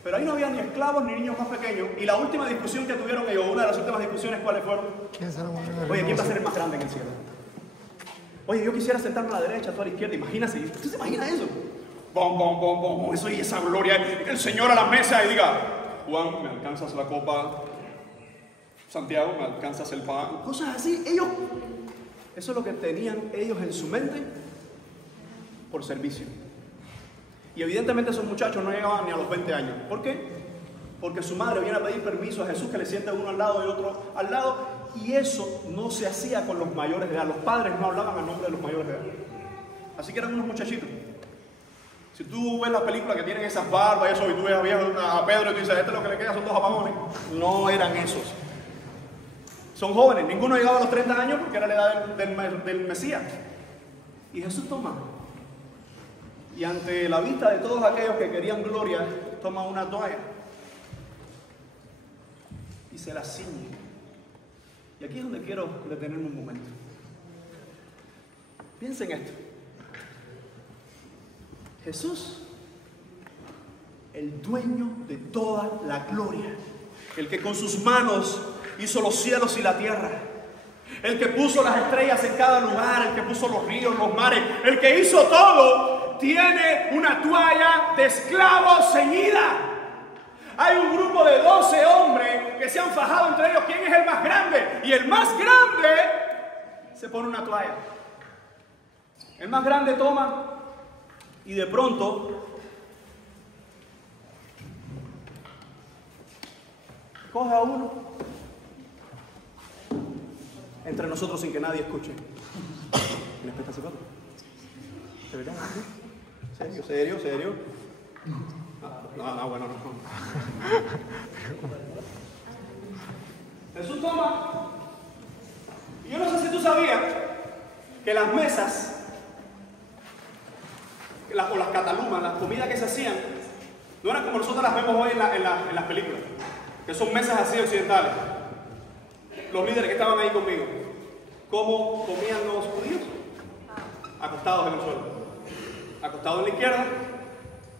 Pero ahí no había ni esclavos ni niños más pequeños. Y la última discusión que tuvieron ellos, una de las últimas discusiones, ¿cuáles fueron? Oye, ¿quién va a ser el más grande en el cielo? Oye, yo quisiera sentarme a la derecha, tú a la izquierda. Imagínate, ¿usted se imagina eso? bom, bom, bom, bom, eso y esa gloria. El Señor a la mesa y diga, Juan, ¿me alcanzas la copa? Santiago, ¿me alcanzas el pan? Cosas así. Ellos, eso es lo que tenían ellos en su mente por servicio. Y evidentemente esos muchachos no llegaban ni a los 20 años. ¿Por qué? Porque su madre viene a pedir permiso a Jesús que le siente uno al lado y otro al lado. Y eso no se hacía con los mayores de edad. Los padres no hablaban al nombre de los mayores de edad. Así que eran unos muchachitos. Si tú ves las películas que tienen esas barbas y eso, y tú ves a Pedro y tú dices, este es lo que le queda, son 2 apagones. No eran esos. Son jóvenes. Ninguno llegaba a los 30 años porque era la edad del Mesías. Y Jesús toma. Y ante la vista de todos aquellos que querían gloria, toma una toalla y se la ciñe. Y aquí es donde quiero detenerme un momento. Piensen esto. Jesús, el dueño de toda la gloria, el que con sus manos hizo los cielos y la tierra, el que puso las estrellas en cada lugar, el que puso los ríos, los mares, el que hizo todo, tiene una toalla de esclavos ceñida. Hay un grupo de 12 hombres que se han fajado entre ellos quién es el más grande. Y el más grande se pone una toalla. El más grande toma y de pronto coge a uno entre nosotros sin que nadie escuche. ¿Le espeta ese foto? ¿De verdad? ¿Serio? ¿Serio? ¿Serio? No, bueno, no. Jesús toma. Y yo no sé si tú sabías que las mesas o las catalumas, las comidas que se hacían, no eran como nosotros las vemos hoy en las películas, que son mesas así occidentales. Los líderes que estaban ahí conmigo, ¿cómo comían los judíos? Acostados en el suelo, acostados en la izquierda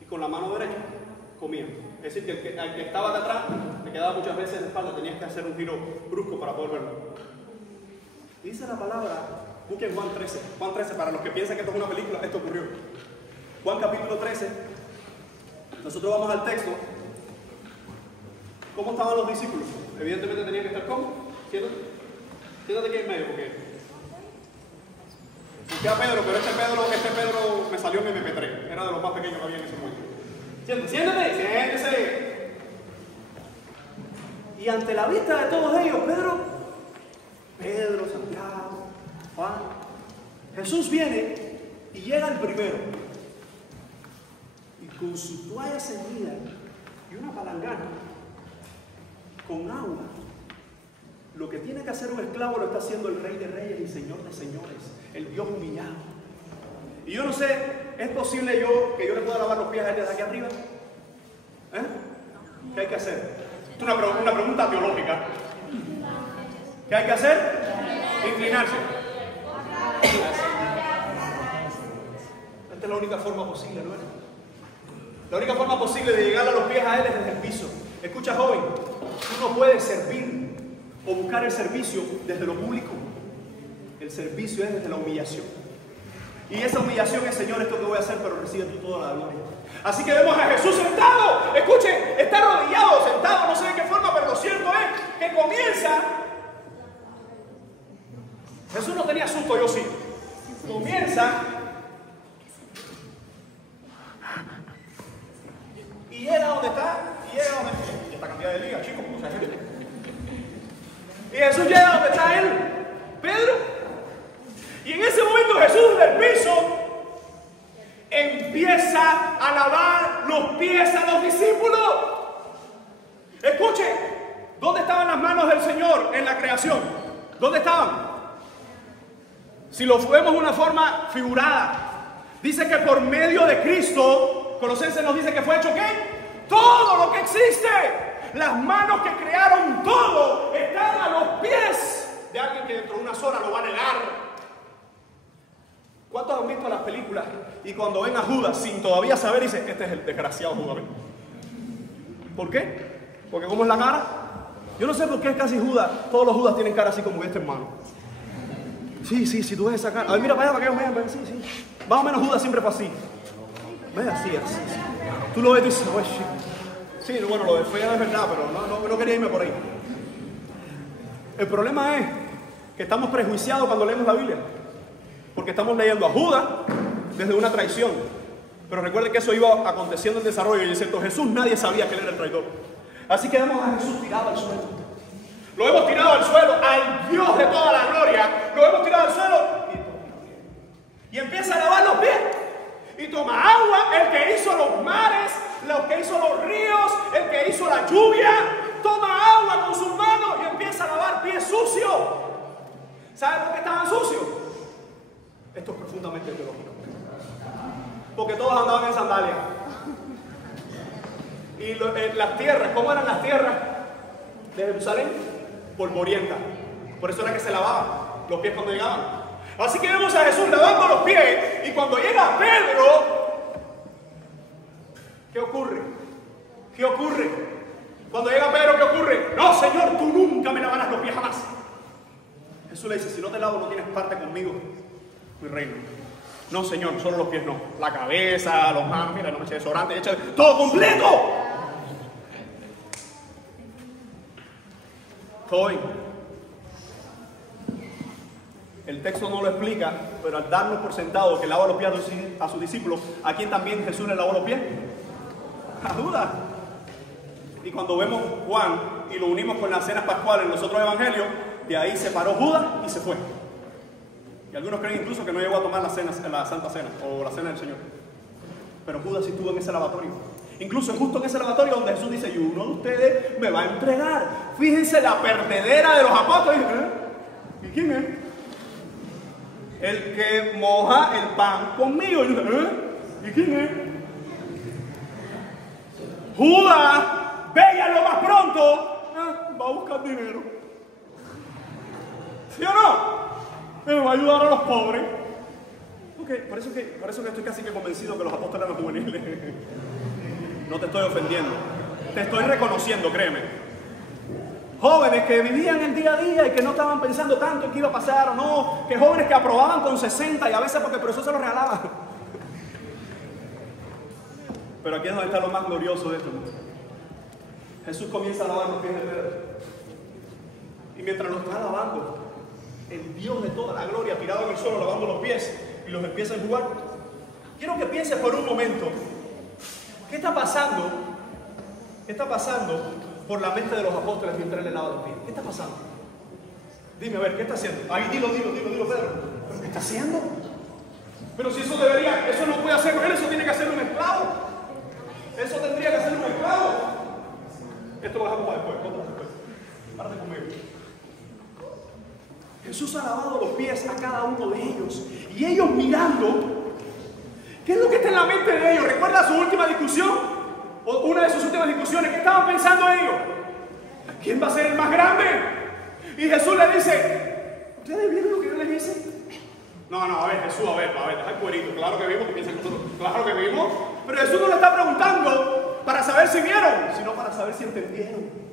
y con la mano derecha comían. Es decir, que el que estaba de atrás le quedaba muchas veces en la espalda, tenías que hacer un giro brusco para poder verlo. Dice la palabra, busquen Juan 13. Juan 13, para los que piensan que esto es una película, esto ocurrió. Juan capítulo 13. Nosotros vamos al texto. ¿Cómo estaban los discípulos? Evidentemente tenían que estar ¿cómo? Siéntate aquí en medio, porque busqué a Pedro, pero este Pedro me salió en MP3. Era de los más pequeños que había en ese momento. Siéntese. Y ante la vista de todos ellos, Pedro, Santiago, Juan, Jesús viene y llega el primero. Y con su toalla ceñida y una palangana, con agua, lo que tiene que hacer un esclavo lo está haciendo el Rey de Reyes y Señor de Señores, el Dios humillado. Y yo no sé, ¿es posible que yo le pueda lavar los pies a él desde aquí arriba? ¿Qué hay que hacer? Es una pregunta teológica. ¿Qué hay que hacer? Inclinarse. Esta es la única forma posible, ¿no es? La única forma posible de llegar a los pies a él es desde el piso. Escucha, joven, tú no puedes servir o buscar el servicio desde lo público. El servicio es desde la humillación. Y esa humillación es, Señor, esto que voy a hacer, pero recibe tú toda la gloria. Así que vemos a Jesús sentado. Escuchen, está arrodillado, sentado, no sé de qué forma, pero lo cierto es que comienza. Jesús no tenía susto, yo sí. Comienza. Y llega donde está. Y llega donde está. Y esta cantidad de ligas, chicos, como se hace. Y Jesús llega donde está él, Pedro. Y en ese momento Jesús del piso empieza a lavar los pies a los discípulos. Escuchen, ¿dónde estaban las manos del Señor en la creación? ¿Dónde estaban? Si lo vemos de una forma figurada, dice que por medio de Cristo, Colosenses nos dice que fue hecho ¿qué? Todo lo que existe. Las manos que crearon todo están a los pies de alguien que dentro de unas horas lo va a anhelar. ¿Cuántos han visto las películas y cuando ven a Judas sin todavía saber dicen, este es el desgraciado Judas? ¿Por qué? Porque ¿cómo es la cara? Yo no sé por qué es casi Judas, todos los Judas tienen cara así como este hermano. Sí, tú ves esa cara. A ver, mira para allá para que vean, sí. Más o menos Judas siempre fue así. ¿Ves? Así. Tú lo ves y dices, oye, sí, bueno, lo de fe es verdad, pero no quería irme por ahí. El problema es que estamos prejuiciados cuando leemos la Biblia, porque estamos leyendo a Judas desde una traición. Pero recuerden que eso iba aconteciendo en desarrollo, y es cierto, Jesús nadie sabía que él era el traidor. Así que vemos a Jesús tirado al suelo. Lo hemos tirado al suelo, al Dios de toda la gloria, lo hemos tirado al suelo y empieza a lavar los pies. Y toma agua, el que hizo los mares, el que hizo los ríos, el que hizo la lluvia, toma agua con sus manos y empieza a lavar pies sucios. ¿Saben por qué estaban sucios? Esto es profundamente teológico. Porque todos andaban en sandalias. Y las tierras, ¿cómo eran las tierras de Jerusalén? Polvorientas. Por eso era que se lavaban los pies cuando llegaban. Así que vemos a Jesús lavando los pies, y cuando llega Pedro, ¿qué ocurre? ¿Qué ocurre? Cuando llega Pedro, ¿qué ocurre? No, Señor, tú nunca me lavarás los pies jamás. Jesús le dice, si no te lavo no tienes parte conmigo, mi reino. No, Señor, solo los pies no. La cabeza, los manos, mira, no me eche desodorante, echa todo completo. Hoy, el texto no lo explica, pero al darnos por sentado que lava los pies a sus discípulos, ¿a quién también Jesús le lavó los pies? A Judas. Y cuando vemos Juan y lo unimos con las cenas pascuales en los otros evangelios, de ahí se paró Judas y se fue. Y algunos creen incluso que no llegó a tomar la Santa Cena o la Cena del Señor. Pero Judas sí estuvo en ese lavatorio. Incluso es justo en ese lavatorio donde Jesús dice, y uno de ustedes me va a entregar. Fíjense la perdedera de los apóstoles. ¿Y quién es? El que moja el pan conmigo. ¿Y quién es? Judas, véanlo más pronto. Va a buscar dinero. ¿Sí o no? Me va a ayudar a los pobres. Okay, por eso que estoy casi que convencido que los apóstoles eran juveniles. No te estoy ofendiendo. Te estoy reconociendo, créeme. Jóvenes que vivían el día a día y que no estaban pensando tanto en qué iba a pasar o no. Que jóvenes que aprobaban con 60 y a veces porque el profesor se los regalaba. Pero aquí es donde está lo más glorioso de esto. Jesús comienza a lavar los pies de Pedro. Y mientras los está lavando, el Dios de toda la gloria tirado en el suelo lavando los pies y los empieza a enjugar. Quiero que pienses por un momento, ¿qué está pasando? ¿Qué está pasando por la mente de los apóstoles mientras él le lava los pies? ¿Qué está pasando? Dime, a ver, ¿qué está haciendo? Ahí, dilo, Pedro. ¿Pero qué está haciendo? Pero si eso no puede hacerlo él, eso tiene que hacerlo un esclavo. Eso tendría que hacerlo un esclavo. Esto lo dejamos para después, párate conmigo. Jesús ha lavado los pies a cada uno de ellos. Y ellos mirando, ¿qué es lo que está en la mente de ellos? ¿Recuerda su última discusión? O una de sus últimas discusiones. ¿Qué estaban pensando ellos? ¿Quién va a ser el más grande? Y Jesús les dice, ¿ustedes vieron lo que yo les hice? No, a ver, Jesús, a ver, deja el cuerito. Claro que vimos, que piensan nosotros. Claro que vimos. Pero Jesús no le está preguntando para saber si vieron, sino para saber si entendieron.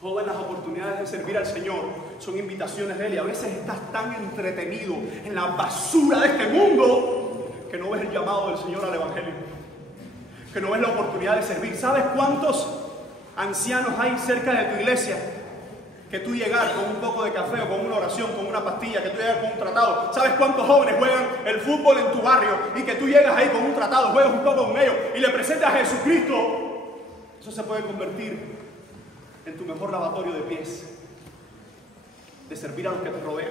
Joven, las oportunidades de servir al Señor son invitaciones de Él, y a veces estás tan entretenido en la basura de este mundo que no ves el llamado del Señor al Evangelio, que no ves la oportunidad de servir. ¿Sabes cuántos ancianos hay cerca de tu iglesia? Que tú llegar con un poco de café o con una oración, con una pastilla, que tú llegas con un tratado. ¿Sabes cuántos jóvenes juegan el fútbol en tu barrio y que tú llegas ahí con un tratado, juegas un poco con ellos y le presentas a Jesucristo? Eso se puede convertir en tu mejor lavatorio de pies, de servir a los que te rodean.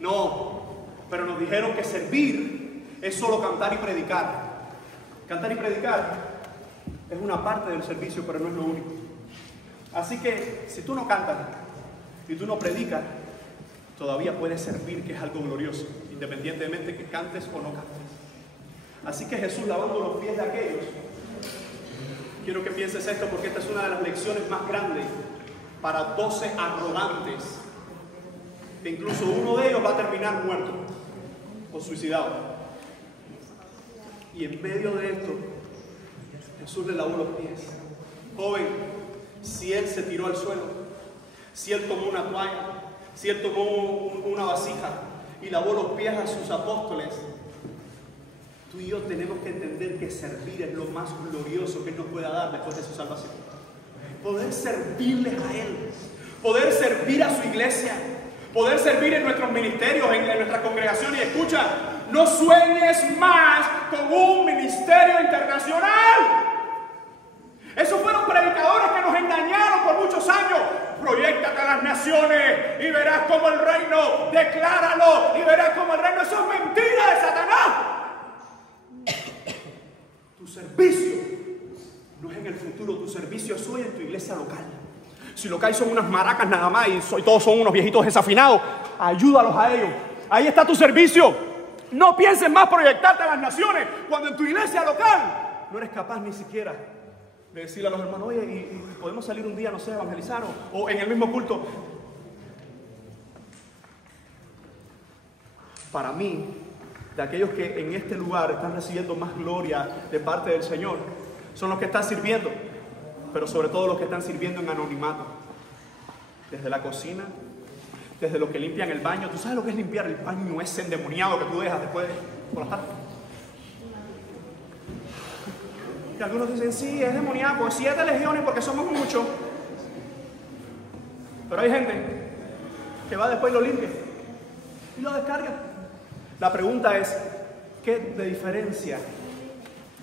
No, pero nos dijeron que servir es solo cantar y predicar. Cantar y predicar es una parte del servicio, pero no es lo único. Así que si tú no cantas y tú no predicas, todavía puedes servir, que es algo glorioso, independientemente que cantes o no cantes. Así que Jesús lavando los pies de aquellos, quiero que pienses esto, porque esta es una de las lecciones más grandes para 12 arrogantes, que incluso uno de ellos va a terminar muerto o suicidado. Y en medio de esto, Jesús le lavó los pies. Joven, si él se tiró al suelo, si él tomó una toalla, si él tomó una vasija y lavó los pies a sus apóstoles, Tú y yo tenemos que entender que servir es lo más glorioso que Él nos pueda dar después de su salvación. Poder servirles a Él, poder servir a su iglesia, poder servir en nuestros ministerios, en nuestras congregaciones. Y escucha, no sueñes más con un ministerio internacional. Esos fueron predicadores que nos engañaron por muchos años. Proyéctate a las naciones y verás cómo el reino, decláralo y verás cómo el reino. Eso es mentira de Satanás. Tu servicio no es en el futuro, tu servicio es hoy en tu iglesia local. Si local son unas maracas nada más y todos son unos viejitos desafinados, ayúdalos a ellos. Ahí está tu servicio. No pienses más proyectarte a las naciones cuando en tu iglesia local no eres capaz ni siquiera de decirle a los hermanos, oye, y podemos salir un día, no sé, a evangelizar o en el mismo culto. Para mí, de aquellos que en este lugar están recibiendo más gloria de parte del Señor, son los que están sirviendo, pero sobre todo los que están sirviendo en anonimato. Desde la cocina, desde los que limpian el baño. ¿Tú sabes lo que es limpiar el baño ese endemoniado que tú dejas después por la tarde? Y algunos dicen, sí, es demoníaco, 7 legiones porque somos muchos. Pero hay gente que va después y lo limpia y lo descarga. La pregunta es, ¿qué de diferencia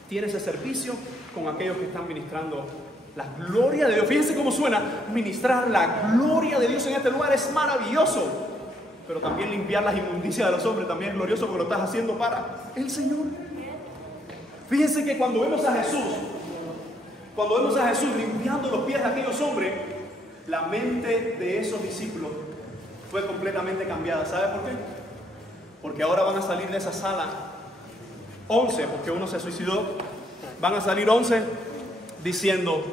tiene ese servicio con aquellos que están ministrando la gloria de Dios? Fíjense cómo suena, ministrar la gloria de Dios en este lugar es maravilloso. Pero también limpiar las inmundicias de los hombres también es glorioso porque lo estás haciendo para el Señor. Fíjense que cuando vemos a Jesús limpiando los pies de aquellos hombres, la mente de esos discípulos fue completamente cambiada. ¿Sabe por qué? Porque ahora van a salir de esa sala 11, porque uno se suicidó, van a salir 11 diciendo,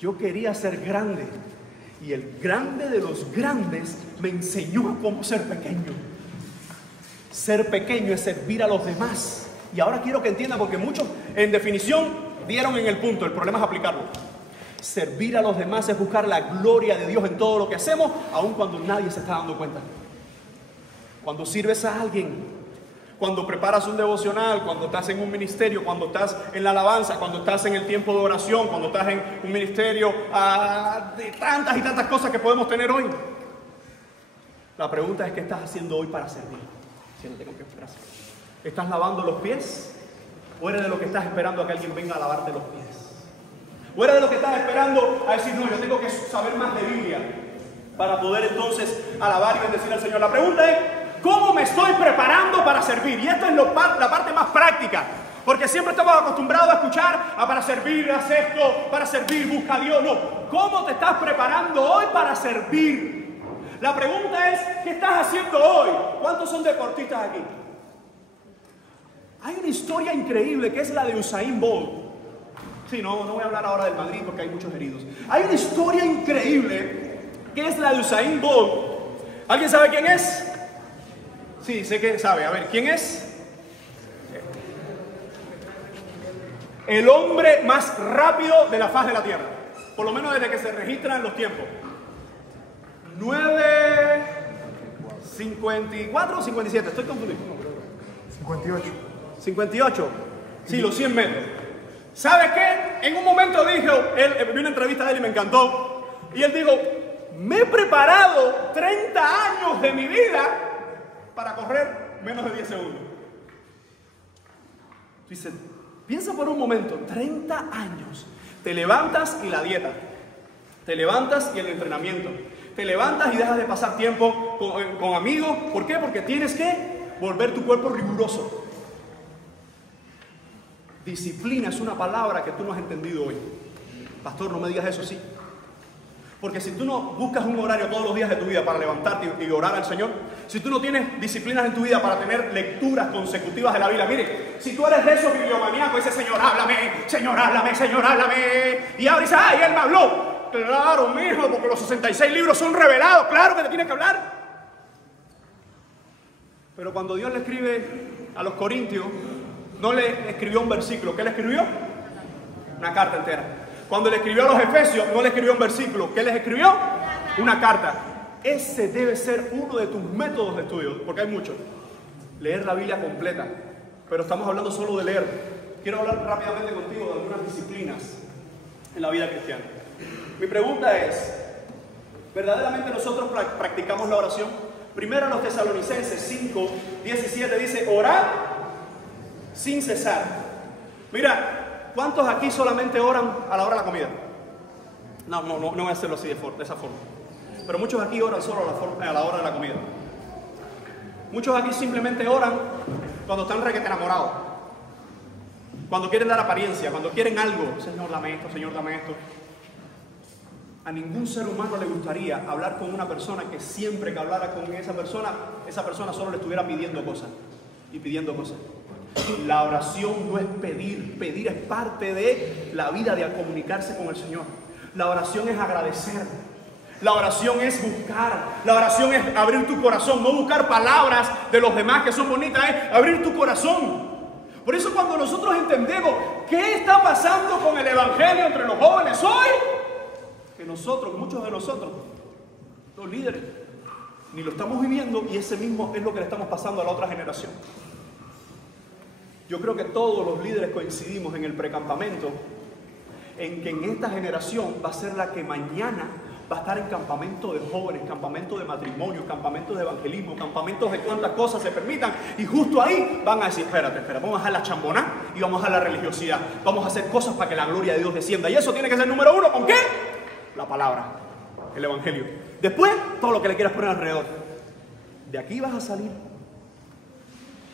yo quería ser grande y el grande de los grandes me enseñó cómo ser pequeño. Ser pequeño es servir a los demás. Y ahora quiero que entiendan, porque muchos en definición dieron en el punto, el problema es aplicarlo. Servir a los demás es buscar la gloria de Dios en todo lo que hacemos, aun cuando nadie se está dando cuenta. Cuando sirves a alguien, cuando preparas un devocional, cuando estás en un ministerio, cuando estás en la alabanza, cuando estás en el tiempo de oración, cuando estás en un ministerio de tantas y tantas cosas que podemos tener hoy. La pregunta es, ¿qué estás haciendo hoy para servir? Siéntate con Dios, gracias. ¿Estás lavando los pies? ¿O eres de lo que estás esperando a que alguien venga a lavarte los pies? ¿O eres de lo que estás esperando a decir, no, yo tengo que saber más de Biblia para poder entonces alabar y bendecir al Señor? La pregunta es, ¿cómo me estoy preparando para servir? Y esto es la parte más práctica, porque siempre estamos acostumbrados a escuchar para servir, haz esto, para servir, busca a Dios. No, ¿cómo te estás preparando hoy para servir? La pregunta es, ¿qué estás haciendo hoy? ¿Cuántos son deportistas aquí? Hay una historia increíble que es la de Usain Bolt. Sí, no voy a hablar ahora del Madrid porque hay muchos heridos. Hay una historia increíble que es la de Usain Bolt. ¿Alguien sabe quién es? Sí, sé que sabe. A ver, ¿quién es? El hombre más rápido de la faz de la Tierra. Por lo menos desde que se registran los tiempos. 9:54 o 57, estoy confundido. 58. Sí, los 100 metros. ¿Sabe qué? En un momento dijo, vi una entrevista de él y me encantó. Y él dijo, me he preparado 30 años de mi vida para correr menos de 10 segundos. Dice, piensa por un momento, 30 años. Te levantas y la dieta. Te levantas y el entrenamiento. Te levantas y dejas de pasar tiempo con amigos. ¿Por qué? Porque tienes que volver tu cuerpo riguroso. Disciplina es una palabra que tú no has entendido hoy. Pastor, no me digas eso, sí. Porque si tú no buscas un horario todos los días de tu vida para levantarte y orar al Señor, si tú no tienes disciplinas en tu vida para tener lecturas consecutivas de la Biblia, mire, si tú eres de esos bibliomaníacos y dices, Señor, háblame, Señor, háblame, Señor, háblame, y ahora dices, ay, Él me habló. Claro, mijo, porque los 66 libros son revelados, claro que te tiene que hablar. Pero cuando Dios le escribe a los Corintios, no le escribió un versículo. ¿Qué le escribió? Una carta entera. Cuando le escribió a los Efesios, no le escribió un versículo. ¿Qué les escribió? Una carta. Ese debe ser uno de tus métodos de estudio, porque hay muchos. Leer la Biblia completa. pero estamos hablando solo de leer. Quiero hablar rápidamente contigo de algunas disciplinas en la vida cristiana. Mi pregunta es, ¿verdaderamente nosotros practicamos la oración? Primero a los Tesalonicenses 5:17 dice, orad sin cesar. Mira, ¿cuántos aquí solamente oran a la hora de la comida? No voy a hacerlo así de esa forma. Pero muchos aquí oran solo a la hora de la comida. Muchos aquí simplemente oran cuando están requete enamorados. Cuando quieren dar apariencia, cuando quieren algo. Señor, dame esto, Señor, dame esto. A ningún ser humano le gustaría hablar con una persona que siempre que hablara con esa persona solo le estuviera pidiendo cosas. Y pidiendo cosas. La oración no es pedir. Pedir es parte de la vida de comunicarse con el Señor. La oración es agradecer. La oración es buscar. La oración es abrir tu corazón. No buscar palabras de los demás que son bonitas. Es abrir tu corazón. Por eso cuando nosotros entendemos qué está pasando con el evangelio entre los jóvenes hoy, que nosotros, muchos de nosotros, los líderes, ni lo estamos viviendo y ese mismo es lo que le estamos pasando a la otra generación. Yo creo que todos los líderes coincidimos en el precampamento en que en esta generación va a ser la que mañana va a estar en campamento de jóvenes, campamento de matrimonio, campamentos de evangelismo, campamentos de cuantas cosas se permitan. Y justo ahí van a decir, espérate, vamos a dejar la chambona y vamos a la religiosidad. Vamos a hacer cosas para que la gloria de Dios descienda. Y eso tiene que ser número uno, ¿con qué? La palabra, el evangelio. Después, todo lo que le quieras poner alrededor. De aquí vas a salir.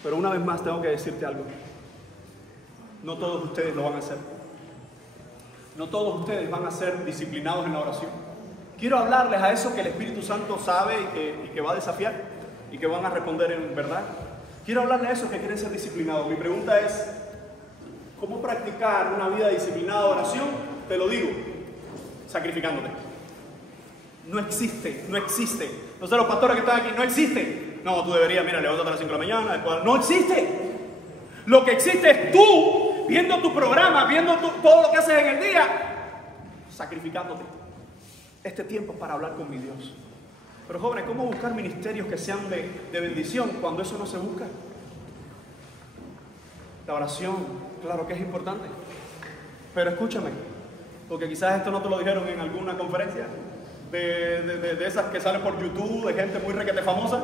Pero una vez más tengo que decirte algo. No todos ustedes lo van a hacer. No todos ustedes van a ser disciplinados en la oración. Quiero hablarles a eso que el Espíritu Santo sabe y que va a desafiar y que van a responder en verdad. Quiero hablarles a esos que quieren ser disciplinados. Mi pregunta es, ¿cómo practicar una vida disciplinada de oración? Te lo digo, sacrificándote. No existe. Entonces los pastores que están aquí, no existe. No, tú deberías, mira, levántate a las 5 de la mañana. Después, no existe. Lo que existe es tú, viendo tu programa, viendo todo lo que haces en el día, sacrificándote. Este tiempo es para hablar con mi Dios. Pero jóvenes, ¿cómo buscar ministerios que sean de bendición cuando eso no se busca? La oración, claro que es importante. Pero escúchame, porque quizás esto no te lo dijeron en alguna conferencia de esas que salen por YouTube, de gente muy requete famosa.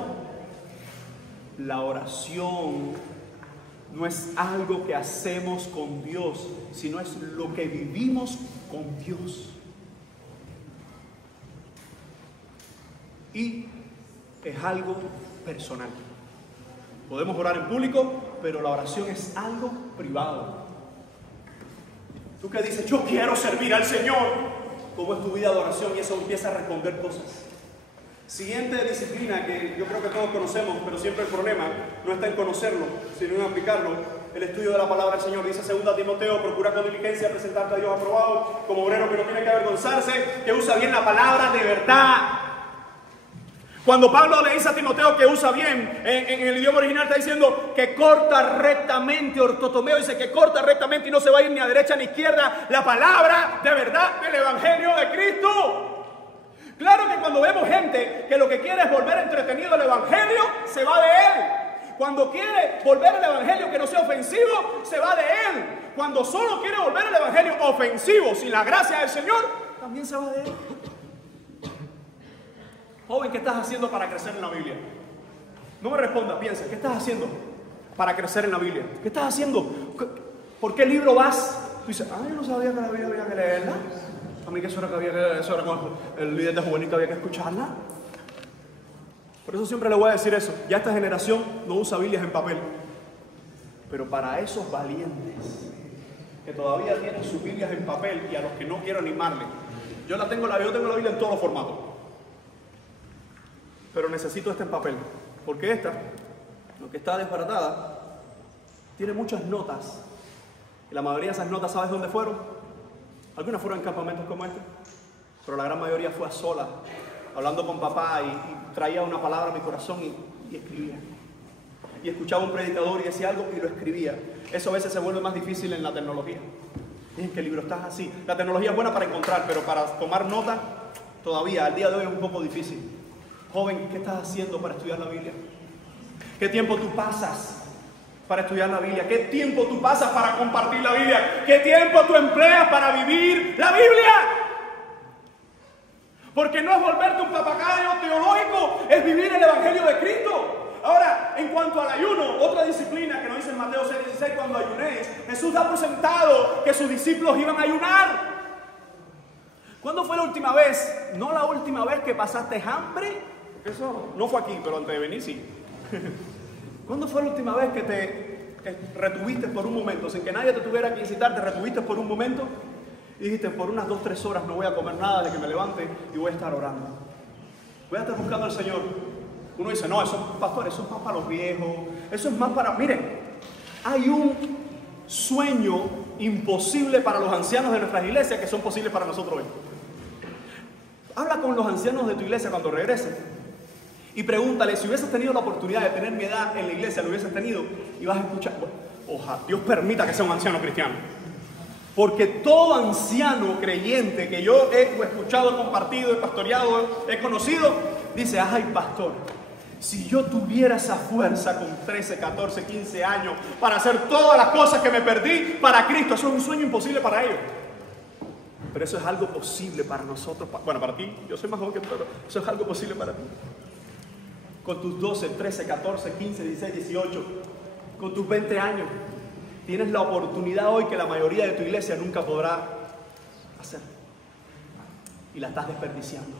La oración no es algo que hacemos con Dios, sino es lo que vivimos con Dios. Y es algo personal. Podemos orar en público, pero la oración es algo privado. Tú que dices, yo quiero servir al Señor, ¿cómo es tu vida de oración? Y eso empieza a responder cosas. Siguiente disciplina que yo creo que todos conocemos, pero siempre el problema no está en conocerlo, sino en aplicarlo. El estudio de la palabra del Señor. Dice 2 Timoteo, procura con diligencia presentarte a Dios aprobado, como obrero que no tiene que avergonzarse, que usa bien la palabra de verdad. Cuando Pablo le dice a Timoteo que usa bien, en el idioma original está diciendo que corta rectamente, ortotomeo dice que corta rectamente y no se va a ir ni a derecha ni a izquierda, la palabra de verdad del Evangelio de Cristo. Claro que cuando vemos gente que lo que quiere es volver entretenido el Evangelio, se va de él. Cuando quiere volver el Evangelio que no sea ofensivo, se va de él. Cuando solo quiere volver el Evangelio ofensivo, sin la gracia del Señor, también se va de él. Joven, ¿qué estás haciendo para crecer en la Biblia? No me responda, piensa, ¿qué estás haciendo para crecer en la Biblia? ¿Qué estás haciendo? ¿Por qué libro vas? Tú dices, yo no sabía que la Biblia había que leerla. A mí que eso era como el líder de juvenil que había que escucharla. Por eso siempre le voy a decir eso. Ya esta generación no usa Biblias en papel. Pero para esos valientes que todavía tienen sus Biblias en papel y a los que no quiero animarle, yo tengo la Biblia en todos los formatos. Pero necesito esta en papel. Porque esta, lo que está desbaratada, tiene muchas notas. Y la mayoría de esas notas, ¿sabes dónde fueron? Algunas fueron en campamentos como este. Pero la gran mayoría fue a solas, hablando con papá y traía una palabra a mi corazón y escribía. Y escuchaba un predicador y decía algo y lo escribía. Eso a veces se vuelve más difícil en la tecnología. Dicen que el libro está así. La tecnología es buena para encontrar, pero para tomar nota, todavía, al día de hoy es un poco difícil. Joven, ¿qué estás haciendo para estudiar la Biblia? ¿Qué tiempo tú pasas para estudiar la Biblia? ¿Qué tiempo tú pasas para compartir la Biblia? ¿Qué tiempo tú empleas para vivir la Biblia? Porque no es volverte un papagayo teológico, es vivir el Evangelio de Cristo. Ahora, en cuanto al ayuno, otra disciplina que nos dice en Mateo 6:16, cuando ayunéis, Jesús da por sentado que sus discípulos iban a ayunar. ¿Cuándo fue la última vez? No la última vez que pasaste hambre, porque eso no fue aquí, pero antes de venir sí. ¿Cuándo fue la última vez que te retuviste por un momento, sin que nadie te tuviera que incitar, te retuviste por un momento y dijiste, por unas 2-3 horas no voy a comer nada de que me levante y voy a estar orando? Voy a estar buscando al Señor. Uno dice, no, eso, pastor, eso es más para los viejos, eso es más para... Miren, hay un sueño imposible para los ancianos de nuestras iglesias que son posibles para nosotros hoy. Habla con los ancianos de tu iglesia cuando regresen y pregúntale, si hubieses tenido la oportunidad de tener mi edad en la iglesia, lo hubieses tenido, y vas a escuchar, ojalá, Dios permita que sea un anciano cristiano. Porque todo anciano creyente que yo he escuchado, he compartido, he pastoreado, he conocido, dice, ay pastor, si yo tuviera esa fuerza con 13, 14, 15 años para hacer todas las cosas que me perdí para Cristo, eso es un sueño imposible para ellos. Pero eso es algo posible para nosotros, bueno, para ti, yo soy más joven que tú, pero eso es algo posible para ti. Con tus 12, 13, 14, 15, 16, 18, con tus 20 años, tienes la oportunidad hoy que la mayoría de tu iglesia nunca podrá hacer. Y la estás desperdiciando.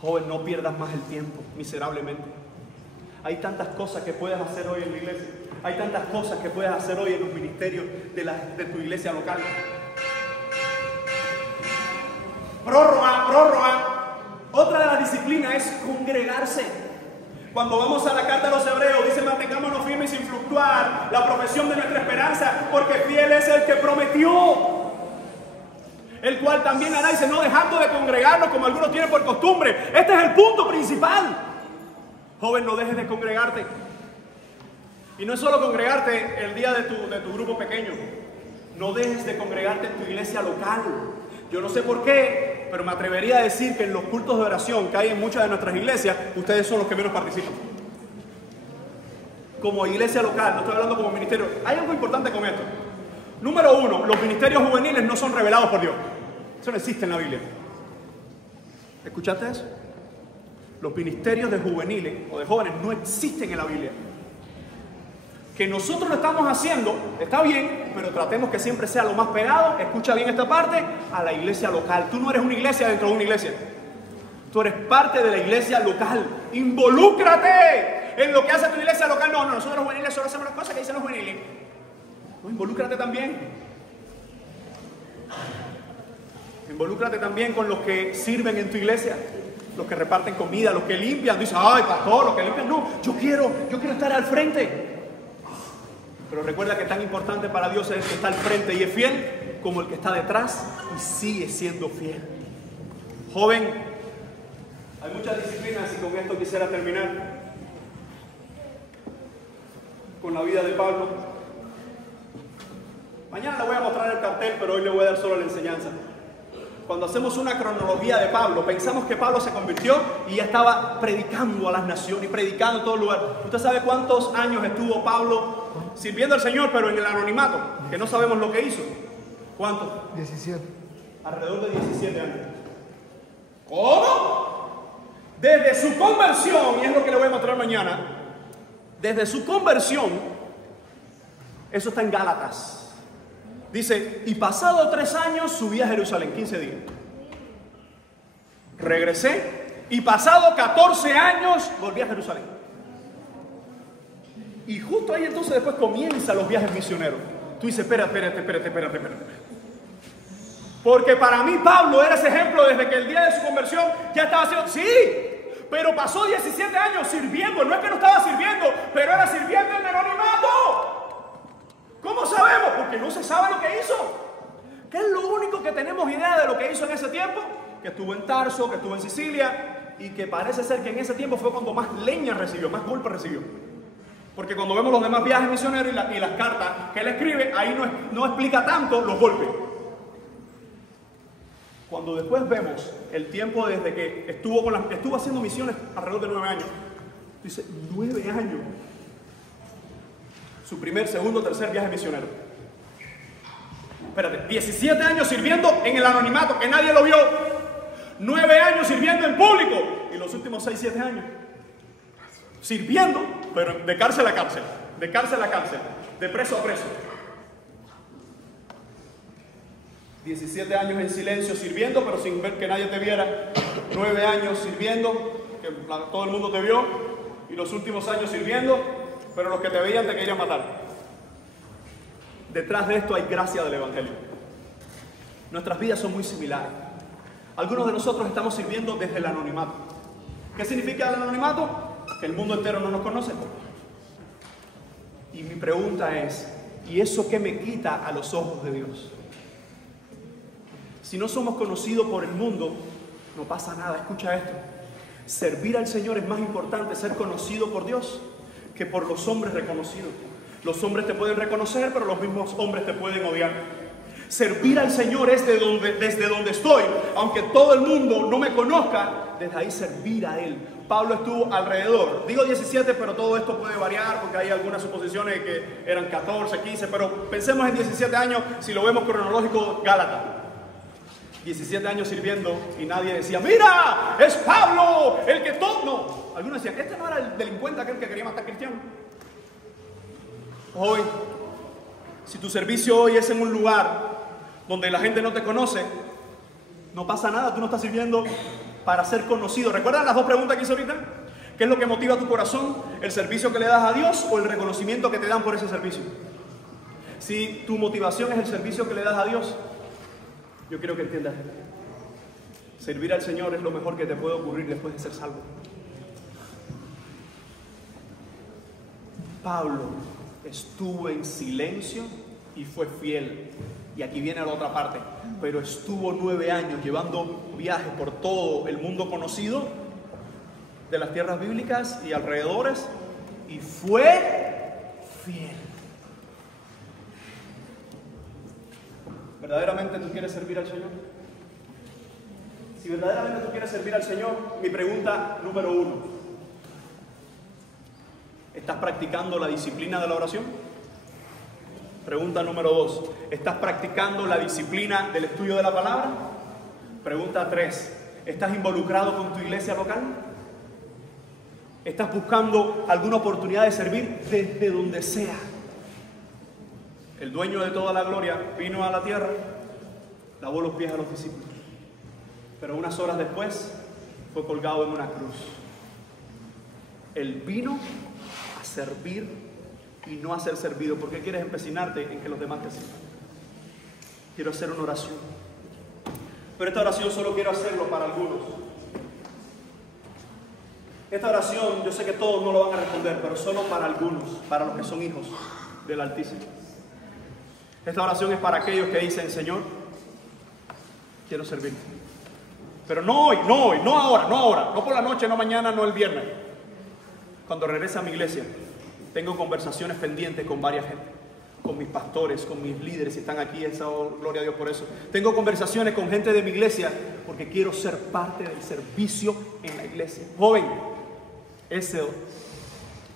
Joven, no pierdas más el tiempo, miserablemente. Hay tantas cosas que puedes hacer hoy en la iglesia. Hay tantas cosas que puedes hacer hoy en los ministerios de tu iglesia local. Prórroga. Otra de las disciplinas es congregarse. Cuando vamos a la carta a los Hebreos, dice, mantengámonos firmes sin fluctuar la profesión de nuestra esperanza, porque fiel es el que prometió, el cual también hará, dice, no dejando de congregarnos como algunos tienen por costumbre. Este es el punto principal. Joven, no dejes de congregarte. Y no es solo congregarte el día de tu grupo pequeño. No dejes de congregarte en tu iglesia local. Yo no sé por qué, pero me atrevería a decir que en los cultos de oración que hay en muchas de nuestras iglesias, ustedes son los que menos participan. Como iglesia local, no estoy hablando como ministerio. Hay algo importante con esto. Número 1, los ministerios juveniles no son revelados por Dios. Eso no existe en la Biblia. ¿Escuchaste eso? Los ministerios de juveniles o de jóvenes no existen en la Biblia. Que nosotros lo estamos haciendo, está bien, pero tratemos que siempre sea lo más pegado, escucha bien esta parte, a la iglesia local. Tú no eres una iglesia dentro de una iglesia. Tú eres parte de la iglesia local. Involúcrate en lo que hace tu iglesia local. No, nosotros los juveniles solo hacemos las cosas que dicen los juveniles. No, involúcrate también. Involúcrate también con los que sirven en tu iglesia. Los que reparten comida, los que limpian. Dices, ay pastor, los que limpian. No, yo quiero estar al frente. Pero recuerda que tan importante para Dios es el que está al frente y es fiel como el que está detrás y sigue siendo fiel. Joven, hay muchas disciplinas y con esto quisiera terminar con la vida de Pablo. Mañana le voy a mostrar el cartel, pero hoy le voy a dar solo la enseñanza. Cuando hacemos una cronología de Pablo, pensamos que Pablo se convirtió y ya estaba predicando a las naciones y predicando en todo lugar. ¿Usted sabe cuántos años estuvo Pablo sirviendo al Señor, pero en el anonimato? Que no sabemos lo que hizo. ¿Cuántos? 17. Alrededor de 17 años. ¿Cómo? Desde su conversión, y es lo que le voy a mostrar mañana, desde su conversión, eso está en Gálatas. Dice, y pasado 3 años subí a Jerusalén, 15 días. Regresé y pasado 14 años volví a Jerusalén. Y justo ahí entonces después comienzan los viajes misioneros. Tú dices, espérate. Porque para mí Pablo era ese ejemplo desde que el día de su conversión ya estaba haciendo, sí, pero pasó 17 años sirviendo. No es que no estaba sirviendo, pero era sirviendo en anonimato. ¿Cómo sabemos? Porque no se sabe lo que hizo. ¿Qué es lo único que tenemos idea de lo que hizo en ese tiempo? Que estuvo en Tarso, que estuvo en Sicilia y que parece ser que en ese tiempo fue cuando más leña recibió, más golpes recibió. Porque cuando vemos los demás viajes misioneros y las cartas que él escribe, ahí no explica tanto los golpes. Cuando después vemos el tiempo desde que estuvo haciendo misiones alrededor de 9 años, dice, 9 años. Su primer, segundo, tercer viaje misionero. Espérate, 17 años sirviendo en el anonimato, que nadie lo vio. 9 años sirviendo en público. Y los últimos 6, 7 años sirviendo, pero de cárcel a cárcel, de cárcel a cárcel, de preso a preso. 17 años en silencio sirviendo, pero sin ver que nadie te viera. 9 años sirviendo, que todo el mundo te vio. Y los últimos años sirviendo, pero los que te veían te querían matar. Detrás de esto hay gracia del Evangelio. Nuestras vidas son muy similares. Algunos de nosotros estamos sirviendo desde el anonimato. ¿Qué significa el anonimato? Que el mundo entero no nos conoce. Y mi pregunta es, ¿y eso qué me quita a los ojos de Dios? Si no somos conocidos por el mundo, no pasa nada. Escucha esto. Servir al Señor es más importante ser conocido por Dios que por los hombres reconocidos. Los hombres te pueden reconocer, pero los mismos hombres te pueden odiar. Servir al Señor es desde donde estoy, aunque todo el mundo no me conozca, desde ahí servir a Él. Pablo estuvo alrededor, digo 17, pero todo esto puede variar porque hay algunas suposiciones que eran 14, 15, pero pensemos en 17 años, si lo vemos cronológico, Gálatas. 17 años sirviendo y nadie decía, mira, es Pablo, el que todo. No, algunos decían, este no era el delincuente aquel que quería matar a cristianos. Hoy, si tu servicio hoy es en un lugar donde la gente no te conoce, no pasa nada, tú no estás sirviendo para ser conocido. ¿Recuerdan las dos preguntas que hice ahorita? ¿Qué es lo que motiva tu corazón? ¿El servicio que le das a Dios o el reconocimiento que te dan por ese servicio? Si tu motivación es el servicio que le das a Dios, yo quiero que entiendas, servir al Señor es lo mejor que te puede ocurrir después de ser salvo. Pablo estuvo en silencio y fue fiel. Y aquí viene la otra parte. Pero estuvo 9 años llevando viajes por todo el mundo conocido de las tierras bíblicas y alrededores. Y fue fiel. ¿Verdaderamente tú quieres servir al Señor? Si verdaderamente tú quieres servir al Señor, mi pregunta número 1. ¿Estás practicando la disciplina de la oración? Pregunta número 2. ¿Estás practicando la disciplina del estudio de la palabra? Pregunta 3. ¿Estás involucrado con tu iglesia local? ¿Estás buscando alguna oportunidad de servir desde donde sea? El dueño de toda la gloria vino a la tierra, lavó los pies a los discípulos, pero unas horas después fue colgado en una cruz. Él vino a servir y no a ser servido. ¿Por qué quieres empecinarte en que los demás te sirvan? Quiero hacer una oración, pero esta oración solo quiero hacerlo para algunos. Esta oración yo sé que todos no lo van a responder, pero solo para algunos, para los que son hijos del Altísimo. Esta oración es para aquellos que dicen, Señor, quiero servirte. Pero no hoy, no ahora, no por la noche, no mañana, no el viernes. Cuando regrese a mi iglesia, tengo conversaciones pendientes con varias gente, con mis pastores, con mis líderes, si están aquí, gloria a Dios por eso. Tengo conversaciones con gente de mi iglesia porque quiero ser parte del servicio en la iglesia. Joven,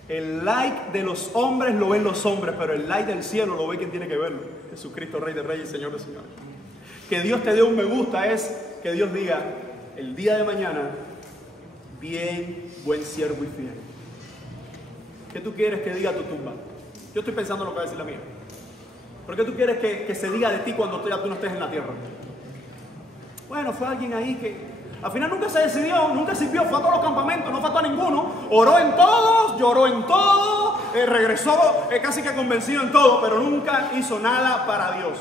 el like de los hombres lo ven los hombres, pero el like del cielo lo ve quien tiene que verlo. Jesucristo, Rey de Reyes y Señor de Señores. Que Dios te dé un me gusta es que Dios diga el día de mañana, bien, buen siervo y fiel. ¿Qué tú quieres que diga tu tumba? Yo estoy pensando en lo que va a decir la mía. ¿Por qué tú quieres que se diga de ti cuando tú no estés en la tierra? Bueno, fue alguien ahí que al final nunca se decidió, nunca sirvió, fue a todos los campamentos, no faltó a ninguno, oró en todos, lloró en todo, regresó casi que convencido en todo, pero nunca hizo nada para Dios.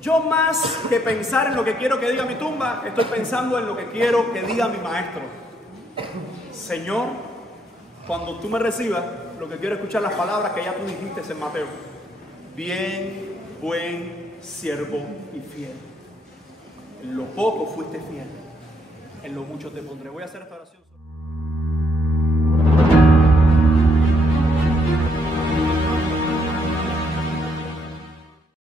Yo más que pensar en lo que quiero que diga mi tumba, estoy pensando en lo que quiero que diga mi maestro. Señor, cuando tú me recibas, lo que quiero es escuchar las palabras que ya tú dijiste en Mateo. Bien, buen siervo y fiel. En lo poco fuiste fiel, en lo mucho te pondré. Voy a hacer esta oración.